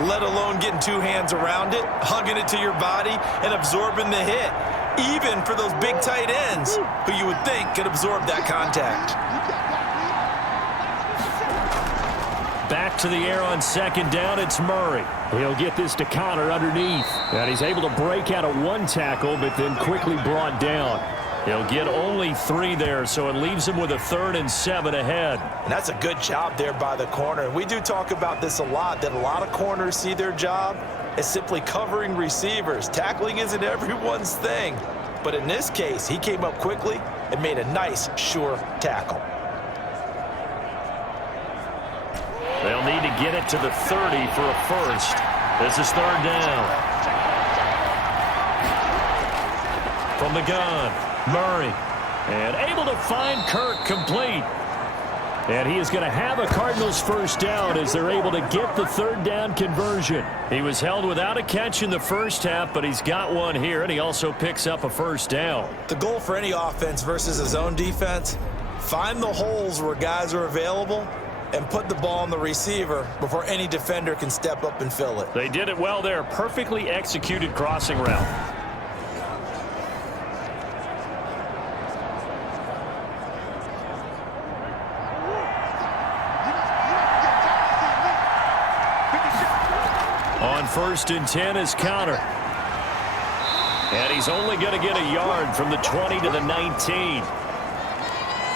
let alone getting 2 hands around it, hugging it to your body, and absorbing the hit. Even for those big tight ends who you would think could absorb that contact. Back to the air on 2nd down, it's Murray. He'll get this to Connor underneath. And he's able to break out of 1 tackle, but then quickly brought down. He'll get only 3 there, so it leaves him with a 3rd and 7 ahead. And that's a good job there by the corner. And we do talk about this a lot, that a lot of corners see their job as simply covering receivers. Tackling isn't everyone's thing. But in this case, he came up quickly and made a nice, sure tackle. They'll need to get it to the 30 for a first. This is 3rd down. From the gun, Murray. And able to find Kirk complete. And he is going to have a Cardinals first down as they're able to get the 3rd down conversion. He was held without a catch in the first half, but he's got one here, and he also picks up a first down. The goal for any offense versus his own defense, find the holes where guys are available and put the ball on the receiver before any defender can step up and fill it. They did it well there. Perfectly executed crossing route. On 1st and 10 is Connor. And he's only going to get a yard from the 20 to the 19.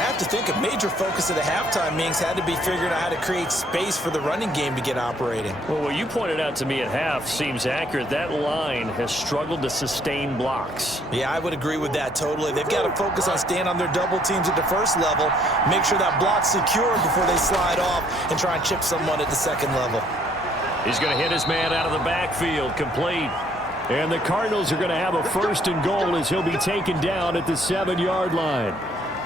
I have to think a major focus of the halftime meetings had to be figuring out how to create space for the running game to get operating. Well, what you pointed out to me at half seems accurate. That line has struggled to sustain blocks. Yeah, I would agree with that totally. They've got to focus on staying on their double teams at the first level, make sure that block's secure before they slide off and try and chip someone at the 2nd level. He's going to hit his man out of the backfield, complete. And the Cardinals are going to have a 1st and goal as he'll be taken down at the 7-yard line.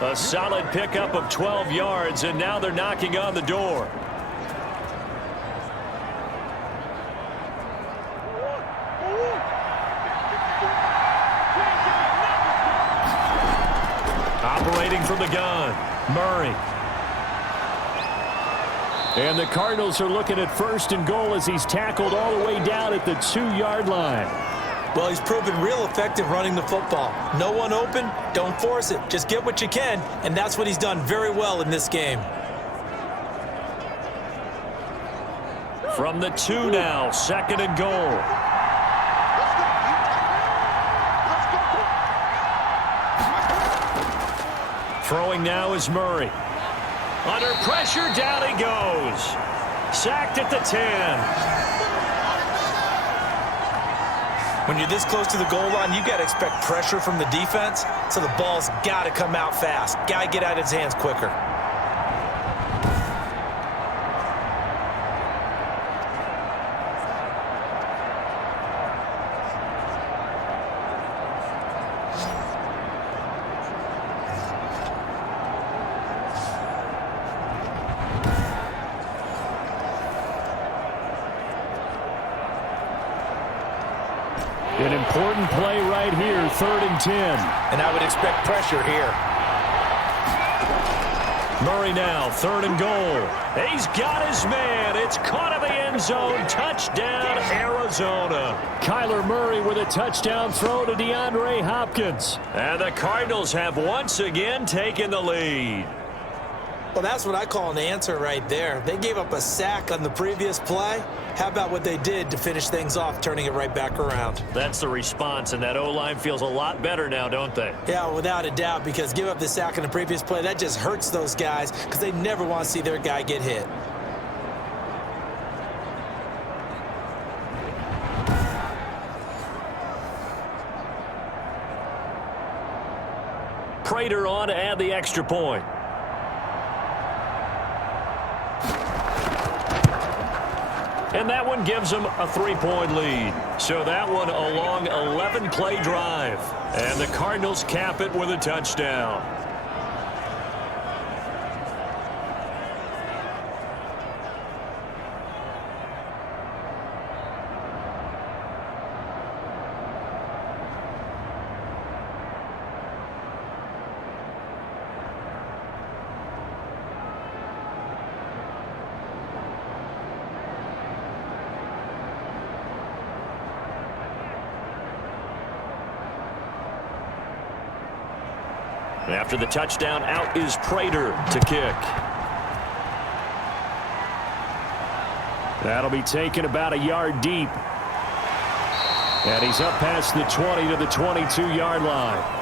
A solid pickup of 12 yards, and now they're knocking on the door. Operating from the gun, Murray. And the Cardinals are looking at 1st and goal as he's tackled all the way down at the 2-yard line. Well, he's proven real effective running the football. No one open, don't force it. Just get what you can, and that's what he's done very well in this game. From the 2 now, 2nd and goal. Throwing now is Murray. Under pressure, down he goes. Sacked at the 10. When you're this close to the goal line, you've got to expect pressure from the defense, so the ball's got to come out fast. Got to get out of his hands quicker. An important play right here, 3rd and 10. And I would expect pressure here. Murray now, 3rd and goal. He's got his man. It's caught in the end zone. Touchdown, Arizona. Kyler Murray with a touchdown throw to DeAndre Hopkins. And the Cardinals have once again taken the lead. Well, that's what I call an answer right there. They gave up a sack on the previous play. How about what they did to finish things off, turning it right back around? That's the response, and that O-line feels a lot better now, don't they? Yeah, without a doubt, because give up the sack on the previous play, that just hurts those guys because they never want to see their guy get hit. Prater on to add the extra point. And that one gives them a 3-point lead. So that one a long 11-play drive. And the Cardinals cap it with a touchdown. After the touchdown, out is Prater to kick. That'll be taken about a yard deep. And he's up past the 20 to the 22-yard line.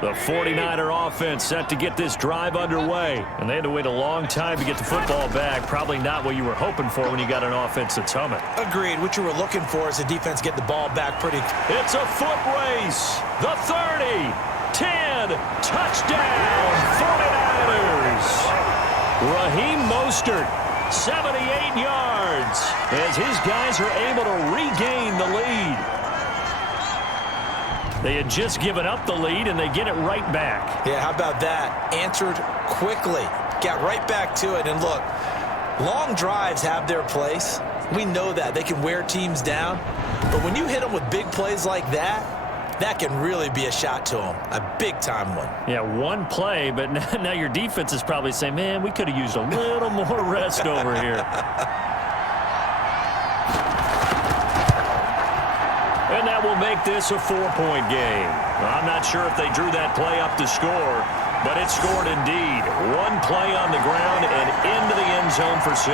The 49er offense set to get this drive underway. And they had to wait a long time to get the football back. Probably not what you were hoping for when you got an offense that's humming. Agreed. What you were looking for is the defense get the ball back pretty. It's a foot race. The 30, 10, touchdown, 49ers. Raheem Mostert, 78 yards, as his guys are able to regain the lead. They had just given up the lead, and they get it right back. Yeah, how about that? Answered quickly. Got right back to it. And look, long drives have their place. We know that. They can wear teams down. But when you hit them with big plays like that, that can really be a shot to them. A big-time one. Yeah, one play, but now your defense is probably saying, man, we could have used a little more rest over here. And that will make this a 4-point game. I'm not sure if they drew that play up to score, but it scored indeed. One play on the ground and into the end zone for 6.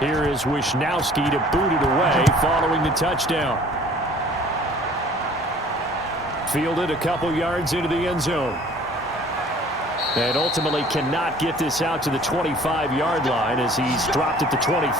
Here is Wisnowski to boot it away following the touchdown. Fielded a couple yards into the end zone. And ultimately cannot get this out to the 25-yard line as he's dropped at the 23.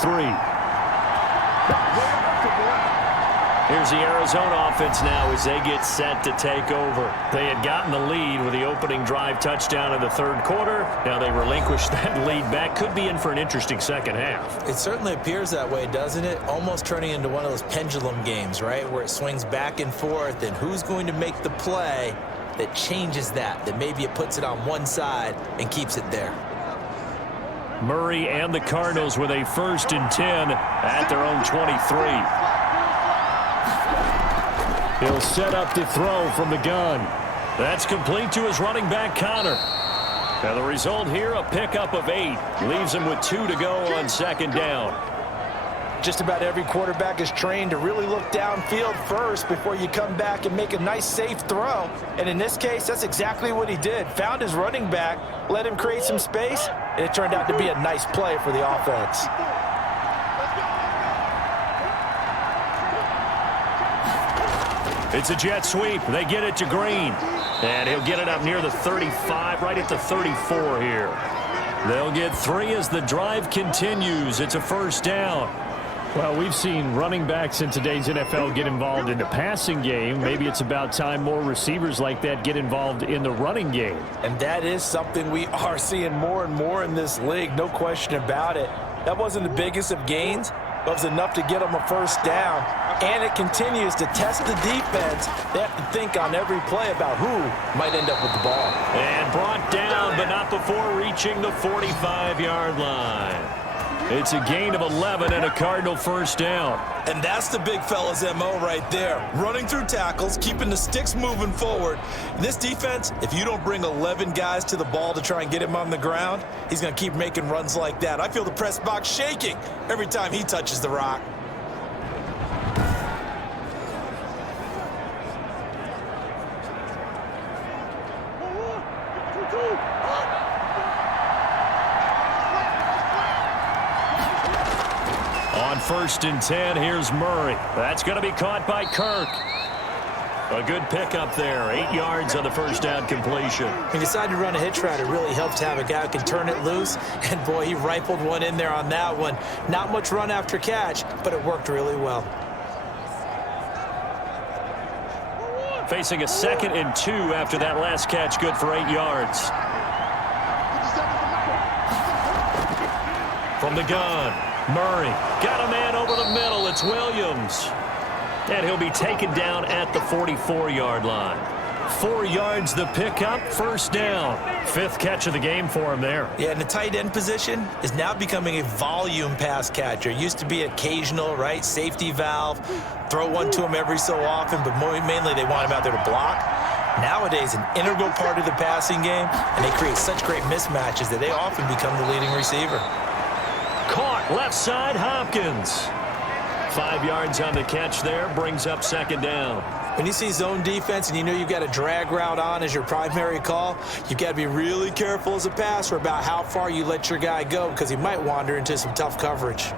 Here's the Arizona offense now as they get set to take over. They had gotten the lead with the opening drive touchdown in the third quarter. Now they relinquish that lead back. Could be in for an interesting second half. It certainly appears that way, doesn't it? Almost turning into one of those pendulum games, right, where it swings back and forth, and who's going to make the play that changes that maybe it puts it on one side and keeps it there. Murray and the Cardinals with a 1st and 10 at their own 23. He'll set up to throw from the gun. That's complete to his running back, Connor. Now the result here, a pickup of 8. Leaves him with 2 to go on 2nd down. Just about every quarterback is trained to really look downfield first before you come back and make a nice, safe throw. And in this case, that's exactly what he did. Found his running back, let him create some space, and it turned out to be a nice play for the offense. It's a jet sweep. They get it to Green. And he'll get it up near the 35, right at the 34 here. They'll get 3 as the drive continues. It's a 1st down. Well, we've seen running backs in today's NFL get involved in the passing game. Maybe it's about time more receivers like that get involved in the running game. And that is something we are seeing more and more in this league, no question about it. That wasn't the biggest of gains, but it was enough to get them a 1st down. And it continues to test the defense. They have to think on every play about who might end up with the ball. And brought down, but not before reaching the 45-yard line. It's a gain of 11 and a Cardinal 1st down. And that's the big fella's MO right there. Running through tackles, keeping the sticks moving forward. In this defense, if you don't bring 11 guys to the ball to try and get him on the ground, he's going to keep making runs like that. I feel the press box shaking every time he touches the rock. On 1st and 10, here's Murray. That's going to be caught by Kirk. A good pickup there. 8 yards on the 1st down completion. He decided to run a hitch route. It really helps to have a guy who can turn it loose. And, boy, he rifled one in there on that one. Not much run after catch, but it worked really well. Facing a 2nd and 2 after that last catch. Good for 8 yards. From the gun, Murray got a man over the middle. It's Williams. And he'll be taken down at the 44-yard line. 4 yards the pickup, 1st down. 5th catch of the game for him there. Yeah, and the tight end position is now becoming a volume pass catcher. It used to be occasional, right? Safety valve. Throw one to him every so often, but mainly they want him out there to block. Nowadays, an integral part of the passing game, and they create such great mismatches that they often become the leading receiver. Caught left side, Hopkins. 5 yards on the catch there, brings up 2nd down. When you see zone defense and you know you've got a drag route on as your primary call, you've got to be really careful as a passer about how far you let your guy go because he might wander into some tough coverage.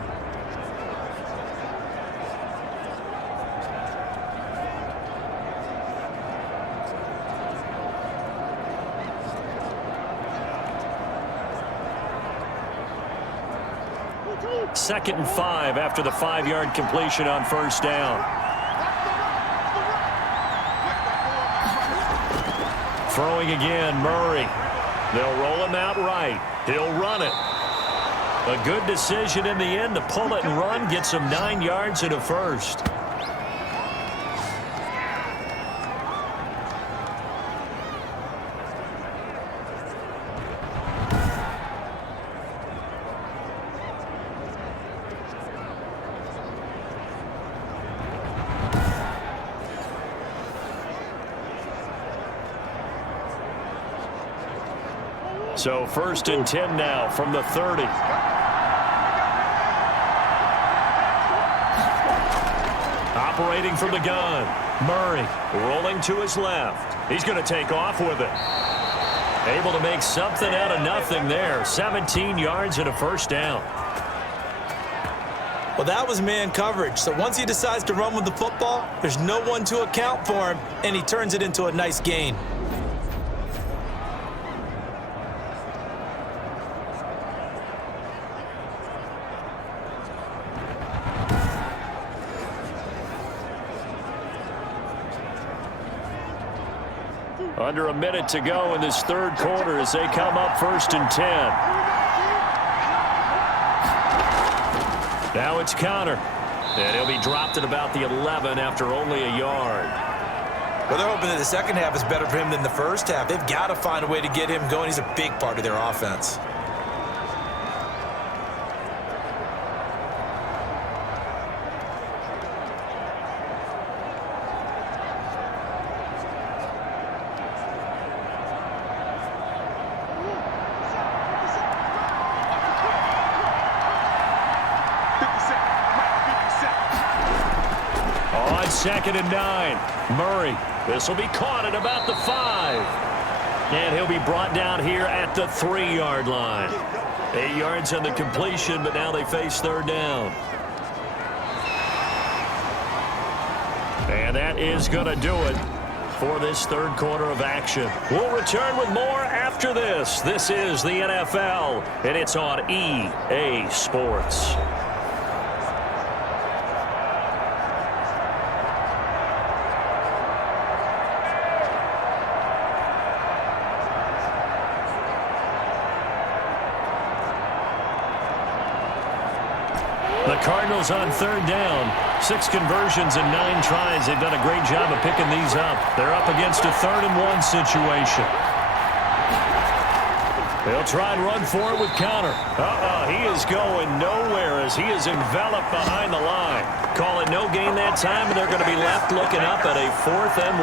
Second and 5 after the 5-yard completion on 1st down. Throwing again, Murray. They'll roll him out right. He'll run it. A good decision in the end to pull it and run. Gets him 9 yards and a 1st. So 1st and 10 now from the 30. Operating from the gun. Murray rolling to his left. He's going to take off with it. Able to make something out of nothing there. 17 yards and a 1st down. Well, that was man coverage. So once he decides to run with the football, there's no one to account for him, and he turns it into a nice gain. Under a minute to go in this third quarter as they come up 1st and 10. Now it's Connor. And he'll be dropped at about the 11 after only a yard. Well, they're hoping that the second half is better for him than the first half. They've got to find a way to get him going. He's a big part of their offense. On 2nd and 9, Murray. This will be caught at about the 5. And he'll be brought down here at the 3-yard line. 8 yards on the completion, but now they face 3rd down. And that is going to do it for this third quarter of action. We'll return with more after this. This is the NFL, and it's on EA Sports. The Cardinals on 3rd down. 6 conversions and 9 tries. They've done a great job of picking these up. They're up against a 3rd and 1 situation. They'll try and run for it with Connor. He is going nowhere as he is enveloped behind the line. Call it no gain that time, and they're going to be left looking up at a 4th and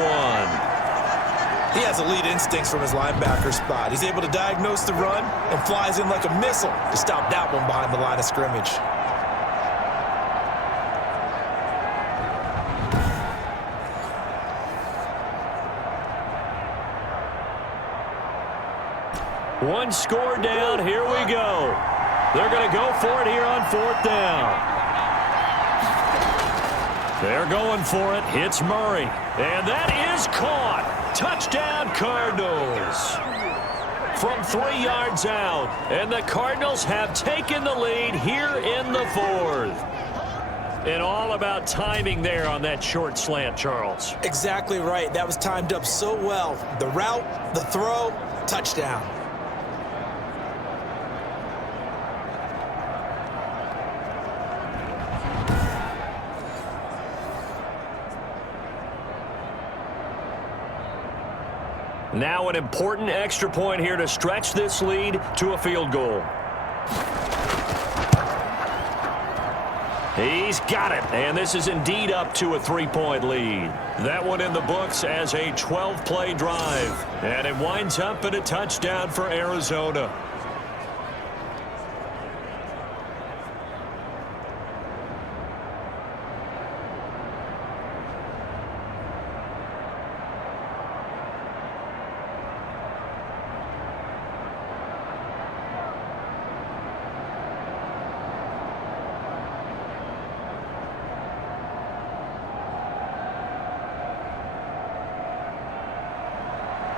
1. He has elite instincts from his linebacker spot. He's able to diagnose the run and flies in like a missile to stop that one behind the line of scrimmage. One score down. Here we go. They're going to go for it here on 4th down. They're going for it. Hits Murray. And that is caught. Touchdown, Cardinals. From 3 yards out. And the Cardinals have taken the lead here in the 4th. And all about timing there on that short slant, Charles. Exactly right. That was timed up so well. The route, the throw, touchdown. Now an important extra point here to stretch this lead to a field goal. He's got it, and this is indeed up to a 3-point lead. That one in the books as a 12-play drive, and it winds up at a touchdown for Arizona.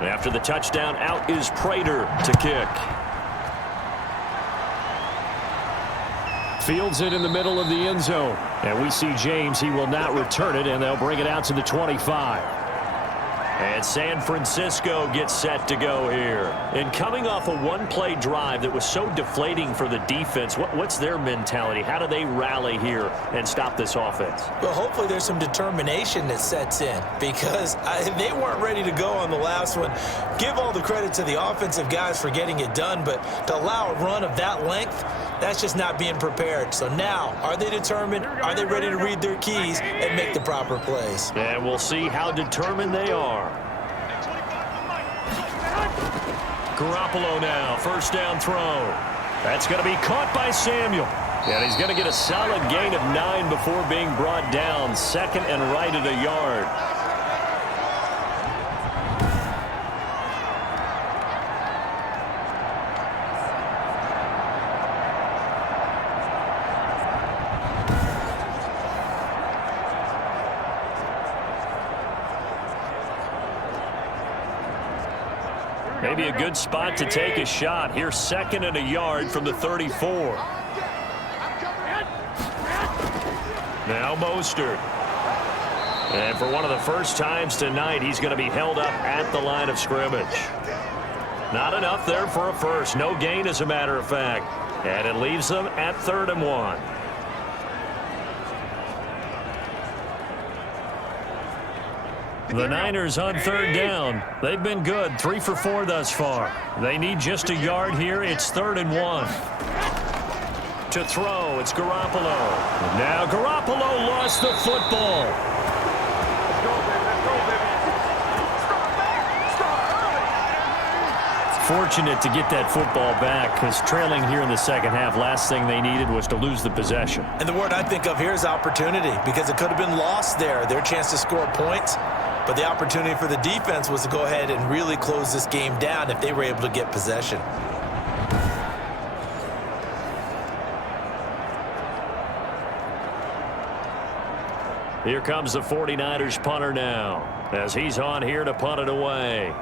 After the touchdown, out is Prater to kick. Fields it in the middle of the end zone. And we see James. He will not return it, and they'll bring it out to the 25. And San Francisco gets set to go here. And coming off a one-play drive that was so deflating for the defense, what's their mentality? How do they rally here and stop this offense? Well, hopefully there's some determination that sets in because they weren't ready to go on the last one. Give all the credit to the offensive guys for getting it done, but to allow a run of that length, that's just not being prepared. So now, are they determined? Are they ready to read their keys and make the proper plays? And we'll see how determined they are. Garoppolo now, first down throw. That's going to be caught by Samuel. And he's going to get a solid gain of 9 before being brought down. Second and right at a yard. Maybe a good spot to take a shot. Here's second and a yard from the 34. Now Mostert. And for one of the first times tonight, he's going to be held up at the line of scrimmage. Not enough there for a first. No gain, as a matter of fact. And it leaves them at 3rd and 1. The Niners on 3rd down. They've been good, 3 for 4 thus far. They need just a yard here. It's 3rd and 1. To throw, it's Garoppolo. Now Garoppolo lost the football. Let's go, baby. Let's go, baby. Start back. Start early. Fortunate to get that football back, because trailing here in the second half, last thing they needed was to lose the possession. And the word I think of here is opportunity, because it could have been lost there. Their chance to score points. But the opportunity for the defense was to go ahead and really close this game down if they were able to get possession. Here comes the 49ers punter now, as he's on here to punt it away.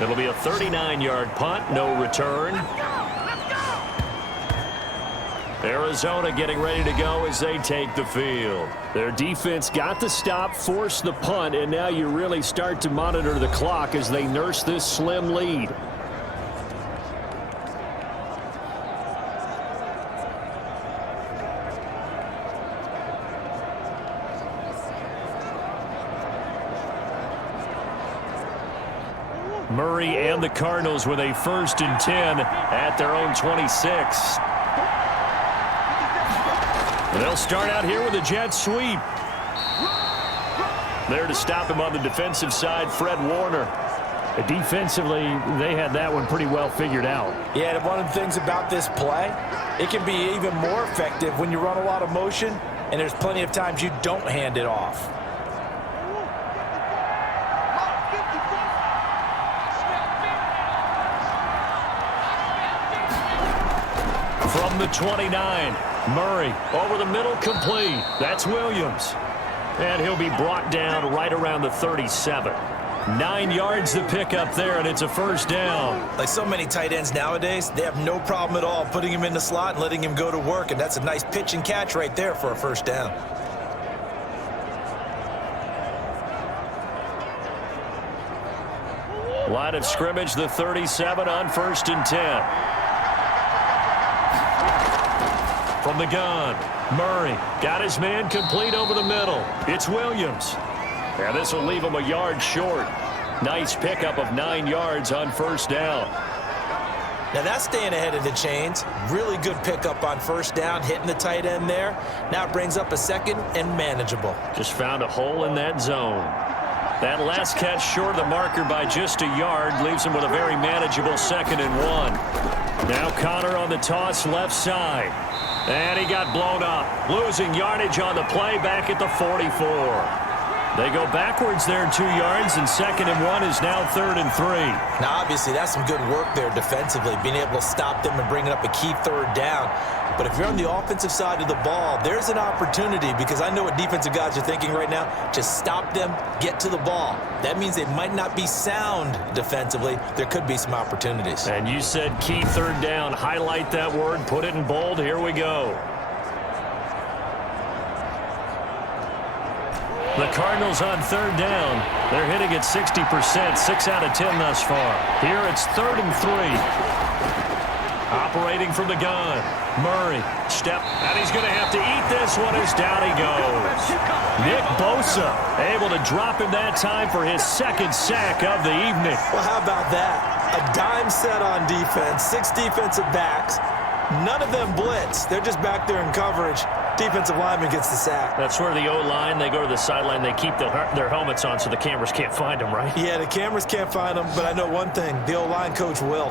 It'll be a 39-yard punt, no return. Arizona getting ready to go as they take the field. Their defense got the stop, forced the punt, and now you really start to monitor the clock as they nurse this slim lead. Murray and the Cardinals with a 1st and 10 at their own 26. They'll start out here with a jet sweep. There to stop him on the defensive side, Fred Warner. Defensively, they had that one pretty well figured out. Yeah, and one of the things about this play, it can be even more effective when you run a lot of motion, and there's plenty of times you don't hand it off. From the 29, Murray over the middle, complete. That's Williams. And he'll be brought down right around the 37. 9 yards to pick up there, and it's a 1st down. Like so many tight ends nowadays, they have no problem at all putting him in the slot and letting him go to work, and that's a nice pitch and catch right there for a 1st down. Line of scrimmage, the 37 on 1st and 10. From the gun, Murray got his man complete over the middle. It's Williams. And this will leave him a yard short. Nice pickup of 9 yards on 1st down. Now that's staying ahead of the chains. Really good pickup on 1st down, hitting the tight end there. Now it brings up a 2nd and manageable. Just found a hole in that zone. That last catch short of the marker by just a yard leaves him with a very manageable 2nd and 1. Now Connor on the toss left side. And he got blown up, losing yardage on the play back at the 44. They go backwards there 2 yards, and 2nd and 1 is now 3rd and 3. Now, obviously, that's some good work there defensively, being able to stop them and bringing up a key 3rd down. But if you're on the offensive side of the ball, there's an opportunity, because I know what defensive guys are thinking right now. Just stop them, get to the ball. That means they might not be sound defensively. There could be some opportunities. And you said key 3rd down. Highlight that word, put it in bold. Here we go. The Cardinals on 3rd down. They're hitting at 60%, 6 out of 10 thus far. Here it's 3rd and 3. Operating from the gun. Murray, step, and he's going to have to eat this one as down he goes. Nick Bosa able to drop him that time for his 2nd sack of the evening. Well, how about that? A dime set on defense, 6 defensive backs. None of them blitz. They're just back there in coverage. Defensive lineman gets the sack. That's where the O-line, they go to the sideline, they keep their helmets on so the cameras can't find them, right? Yeah, the cameras can't find them, but I know one thing. The O-line coach will.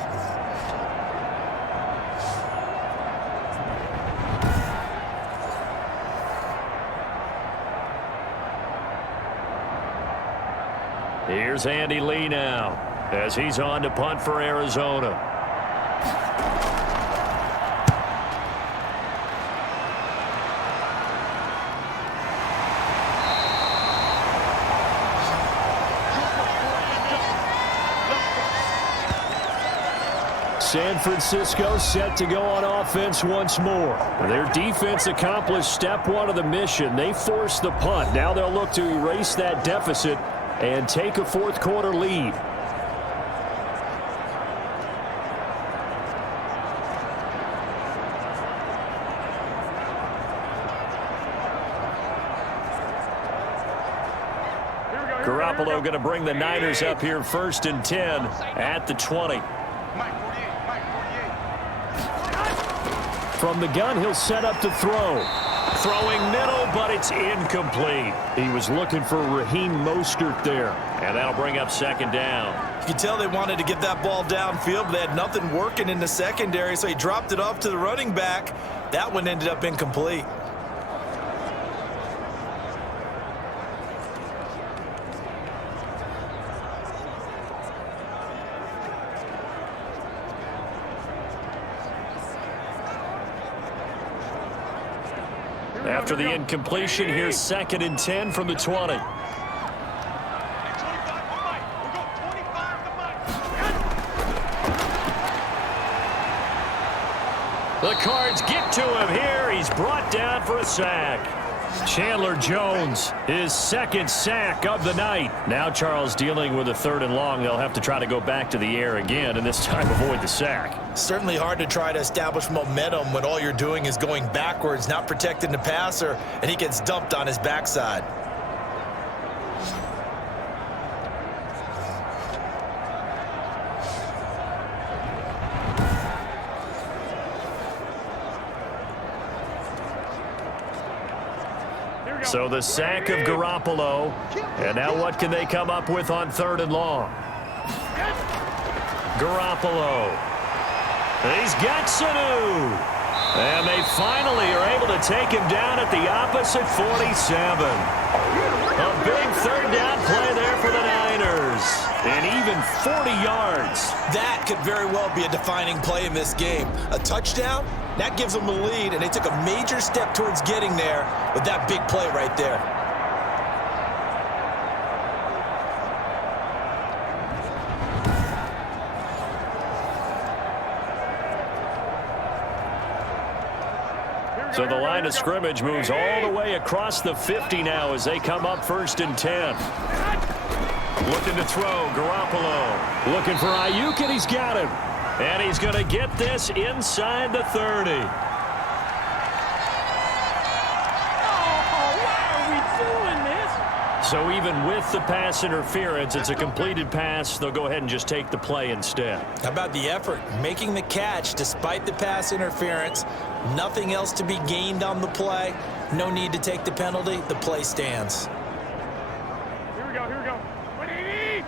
Here's Andy Lee now as he's on to punt for Arizona. San Francisco set to go on offense once more. Their defense accomplished step one of the mission. They forced the punt. Now they'll look to erase that deficit and take a fourth quarter lead. Garoppolo going to bring the Niners up here 1st and 10 at the 20. From the gun, he'll set up to throw. Throwing middle, but it's incomplete. He was looking for Raheem Mostert there, and that'll bring up 2nd down. You can tell they wanted to get that ball downfield, but they had nothing working in the secondary, so he dropped it off to the running back. That one ended up incomplete. After the incompletion, here's 2nd and 10 from the 20. The Cards get to him here. He's brought down for a sack. Chandler Jones, his 2nd sack of the night. Now Charles dealing with a 3rd and long. They'll have to try to go back to the air again, and this time avoid the sack. Certainly hard to try to establish momentum when all you're doing is going backwards, not protecting the passer, and he gets dumped on his backside. So the sack of Garoppolo. And now what can they come up with on 3rd and long? Garoppolo. He's got Sanu. And they finally are able to take him down at the opposite 47. A big 3rd down play there for the Niners. And even 40 yards. That could very well be a defining play in this game. A touchdown, that gives them the lead, and they took a major step towards getting there with that big play right there. So the line of scrimmage moves all the way across the 50 now as they come up 1st and 10. Looking to throw, Garoppolo. Looking for Ayuk, and he's got him. And he's going to get this inside the 30. Why are we doing this? So even with the pass interference, it's a completed pass. They'll go ahead and just take the play instead. How about the effort? Making the catch despite the pass interference. Nothing else to be gained on the play. No need to take the penalty. The play stands. Here we go, here we go. What do you need?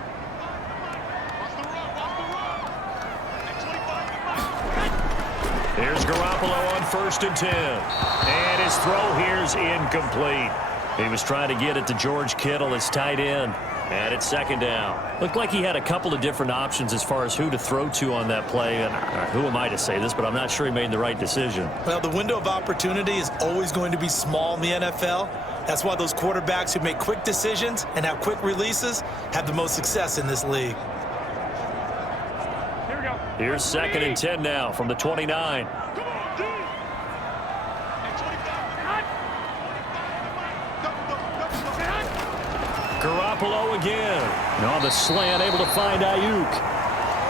Here's Garoppolo on 1st and 10. And his throw here's incomplete. He was trying to get it to George Kittle, his tight end. And it's 2nd down. Looked like he had a couple of different options as far as who to throw to on that play. And who am I to say this, but I'm not sure he made the right decision. Well, the window of opportunity is always going to be small in the NFL. That's why those quarterbacks who make quick decisions and have quick releases have the most success in this league. Here we go. Here's 2nd and 10 now from the 29. Garoppolo again. On the slant, able to find Ayuk.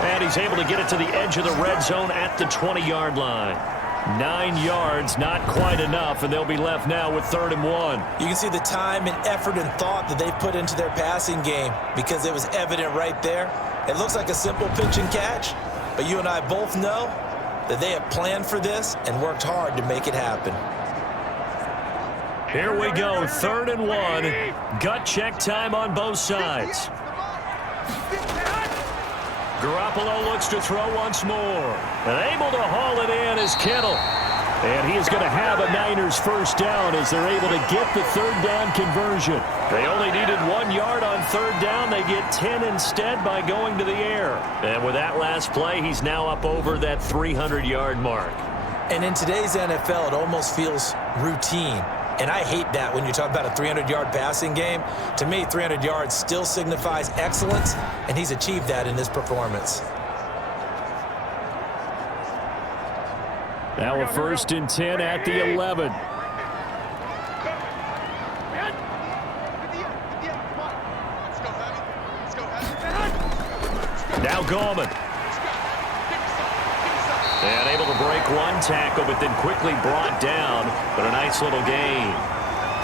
And he's able to get it to the edge of the red zone at the 20-yard line. 9 yards, not quite enough, and they'll be left now with 3rd and 1. You can see the time and effort and thought that they've put into their passing game because it was evident right there. It looks like a simple pitch and catch, but you and I both know that they have planned for this and worked hard to make it happen. Here we go, 3rd and 1. Gut check time on both sides. Garoppolo looks to throw once more. And able to haul it in is Kittle. And he is going to have a Niners 1st down as they're able to get the 3rd down conversion. They only needed 1 yard on 3rd down. They get 10 instead by going to the air. And with that last play, he's now up over that 300-yard mark. And in today's NFL, it almost feels routine. And I hate that when you talk about a 300-yard passing game. To me, 300 yards still signifies excellence, and he's achieved that in this performance. Now a 1st and 10 at the 11. Now Gallman. And able to break one tackle, but then quickly brought down. But a nice little gain.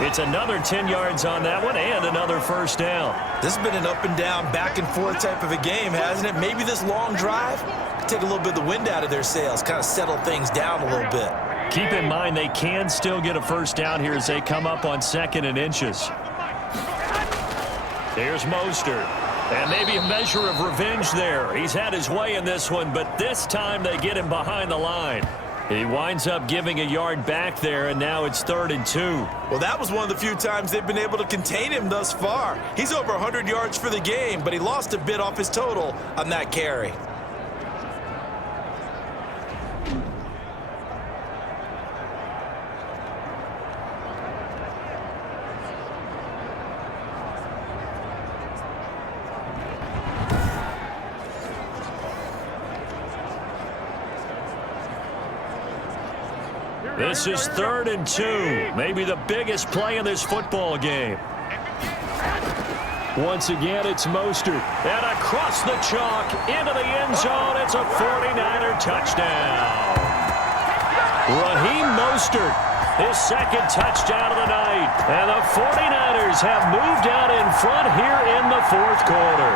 It's another 10 yards on that one and another 1st down. This has been an up and down, back and forth type of a game, hasn't it? Maybe this long drive could take a little bit of the wind out of their sails, kind of settle things down a little bit. Keep in mind they can still get a 1st down here as they come up on 2nd and inches. Here's Mostert. And maybe a measure of revenge there. He's had his way in this one, but this time they get him behind the line. He winds up giving a yard back there, and now it's 3rd and 2. Well, that was one of the few times they've been able to contain him thus far. He's over 100 yards for the game, but he lost a bit off his total on that carry. This is 3rd and 2. Maybe the biggest play in this football game. Once again, it's Mostert. And across the chalk into the end zone. It's a 49er touchdown. Raheem Mostert, his 2nd touchdown of the night. And the 49ers have moved out in front here in the 4th quarter.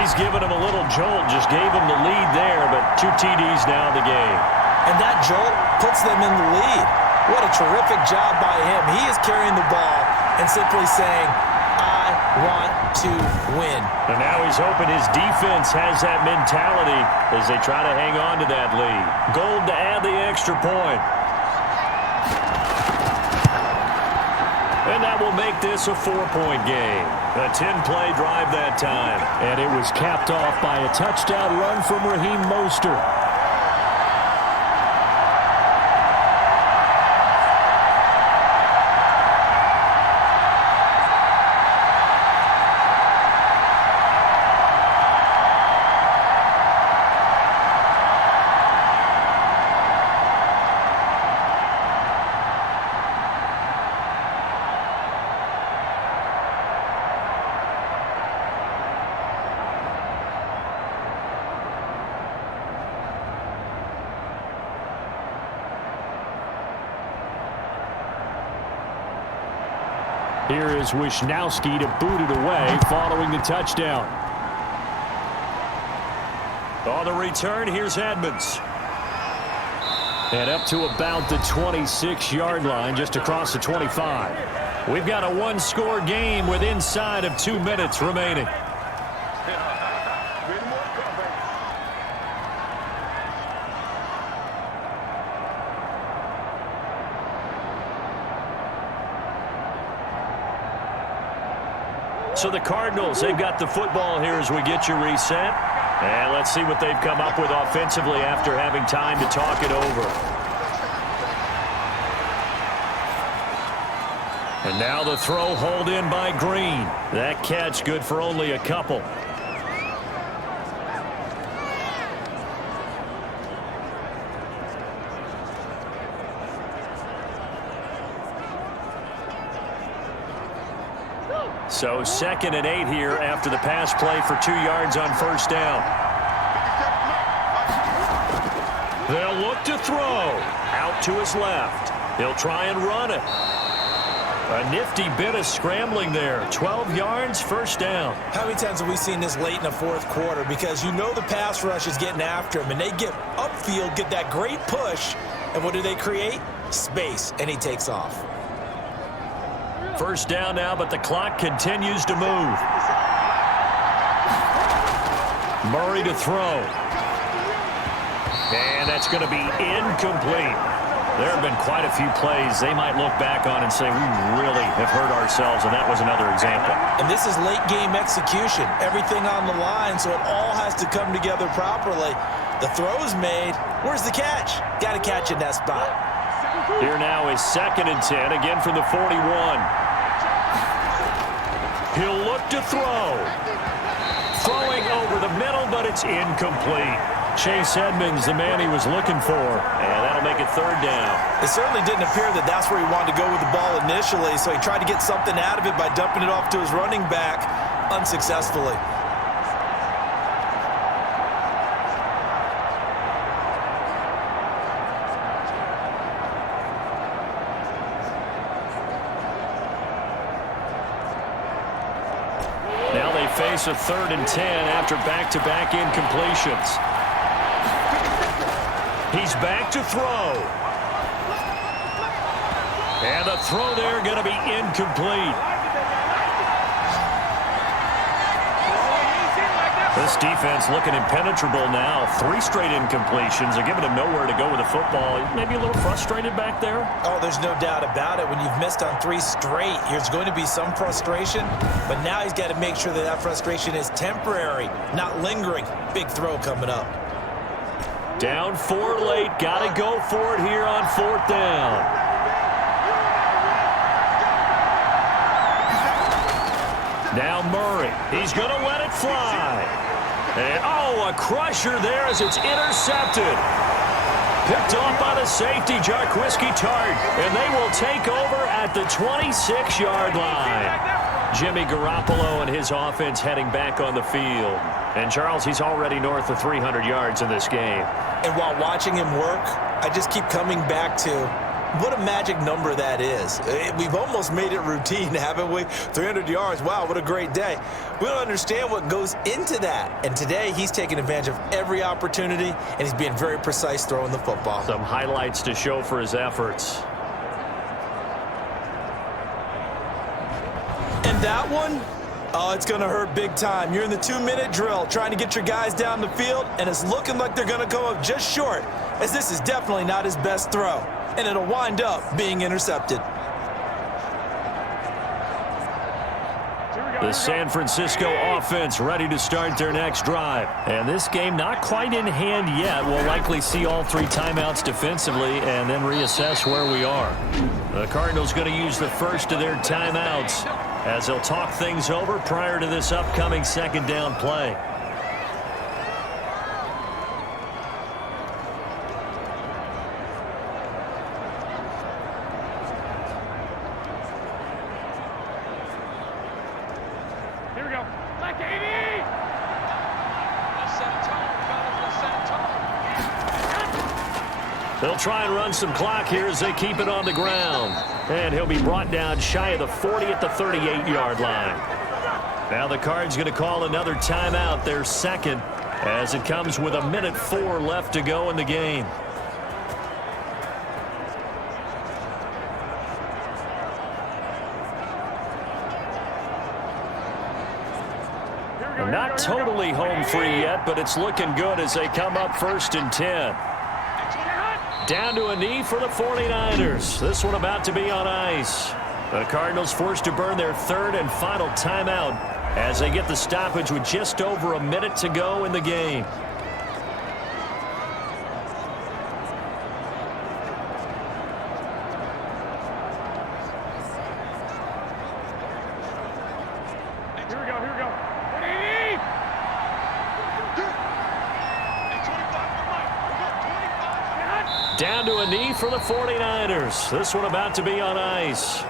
He's given him a little jolt, just gave him the lead there, but 2 TDs now in the game. And that jolt puts them in the lead. What a terrific job by him. He is carrying the ball and simply saying, I want to win. And now he's hoping his defense has that mentality as they try to hang on to that lead. Gold to add the extra point. And that will make this a 4-point game. A 10-play drive that time. And it was capped off by a touchdown run from Raheem Mostert. Here is Wisnowski to boot it away following the touchdown. On the return, here's Edmonds. And up to about the 26-yard line, just across the 25. We've got a one-score game with inside of 2 minutes remaining. So the Cardinals, they've got the football here as we get you reset. And let's see what they've come up with offensively after having time to talk it over. And now the throw hauled in by Green. That catch good for only a couple. So 2nd and 8 here after the pass play for 2 yards on 1st down. They'll look to throw. Out to his left. He'll try and run it. A nifty bit of scrambling there. 12 yards, 1st down. How many times have we seen this late in the 4th quarter? Because you know the pass rush is getting after him, and they get upfield, get that great push, and what do they create? Space, and he takes off. 1st down now, but the clock continues to move. Murray to throw. And that's going to be incomplete. There have been quite a few plays they might look back on and say, we really have hurt ourselves, and that was another example. And this is late-game execution. Everything on the line, so it all has to come together properly. The throw's made. Where's the catch? Got to catch in that spot. Here now is 2nd and 10, again from the 41. He'll look to throw. Throwing over the middle, but it's incomplete. Chase Edmonds, the man he was looking for. And that'll make it third down. It certainly didn't appear that that's where he wanted to go with the ball initially, so he tried to get something out of it by dumping it off to his running back unsuccessfully. Now they face a 3rd and 10 after back-to-back incompletions. He's back to throw. And the throw there going to be incomplete. This defense looking impenetrable now. 3 straight incompletions. They're giving him nowhere to go with the football. Maybe a little frustrated back there. Oh, there's no doubt about it. When you've missed on 3 straight, there's going to be some frustration. But now he's got to make sure that that frustration is temporary, not lingering. Big throw coming up. Down 4 late. Got to go for it here on 4th down. Now Murray. He's going to let it fly. And, oh, a crusher there as it's intercepted. Picked off by the safety, Jarquiski Tart. And they will take over at the 26-yard line. Jimmy Garoppolo and his offense heading back on the field. And, Charles, he's already north of 300 yards in this game. And while watching him work, I just keep coming back to what a magic number that is. We've almost made it routine, haven't we? 300 yards, wow, what a great day. We don't understand what goes into that. And today, he's taking advantage of every opportunity, and he's being very precise throwing the football. Some highlights to show for his efforts. And that one, oh, it's going to hurt big time. You're in the 2-minute drill trying to get your guys down the field, and it's looking like they're going to come up just short, as this is definitely not his best throw. And it'll wind up being intercepted. The San Francisco offense ready to start their next drive. And this game not quite in hand yet. We'll likely see all 3 timeouts defensively and then reassess where we are. The Cardinals going to use the first of their timeouts as they'll talk things over prior to this upcoming 2nd down play. They'll try and run some clock here as they keep it on the ground. And he'll be brought down shy of the 40 at the 38-yard line. Now the Cards going to call another timeout, their 2nd, as it comes with 1:04 left to go in the game. Not totally home free yet, but it's looking good as they come up 1st and 10. Down to a knee for the 49ers. This one about to be on ice. The Cardinals forced to burn their 3rd and final timeout as they get the stoppage with just over 1 minute to go in the game. Down to a knee for the 49ers. This one about to be on ice.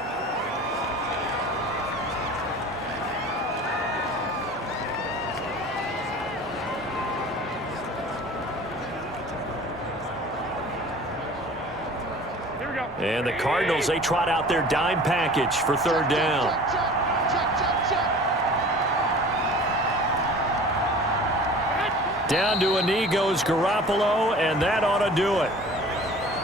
And the Cardinals, they trot out their dime package for 3rd down. Down to a knee goes Garoppolo, and that ought to do it.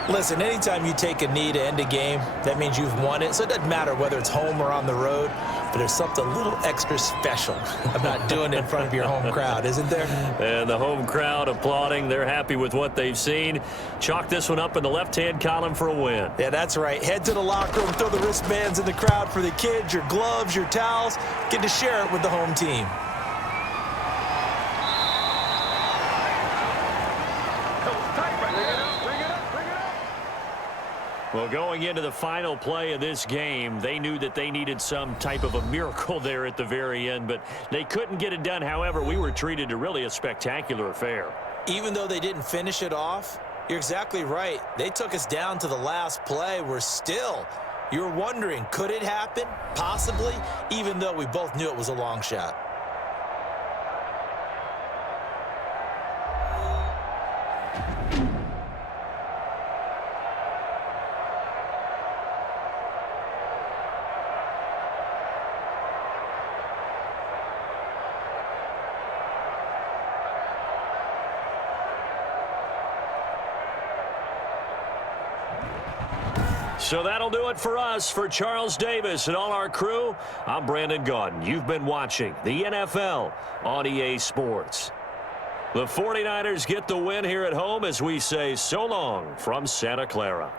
Listen, anytime you take a knee to end a game, that means you've won it. So it doesn't matter whether it's home or on the road, but there's something a little extra special about doing it in front of your home crowd, isn't there? And the home crowd applauding. They're happy with what they've seen. Chalk this one up in the left-hand column for a win. Yeah, that's right. Head to the locker room, throw the wristbands in the crowd for the kids, your gloves, your towels. Get to share it with the home team. Well, going into the final play of this game, they knew that they needed some type of a miracle there at the very end, but they couldn't get it done. However, we were treated to really a spectacular affair. Even though they didn't finish it off, you're exactly right. They took us down to the last play. You're wondering, could it happen? Possibly, even though we both knew it was a long shot. So that'll do it for us. For Charles Davis and all our crew, I'm Brandon Gaudin. You've been watching the NFL on EA Sports. The 49ers get the win here at home as we say so long from Santa Clara.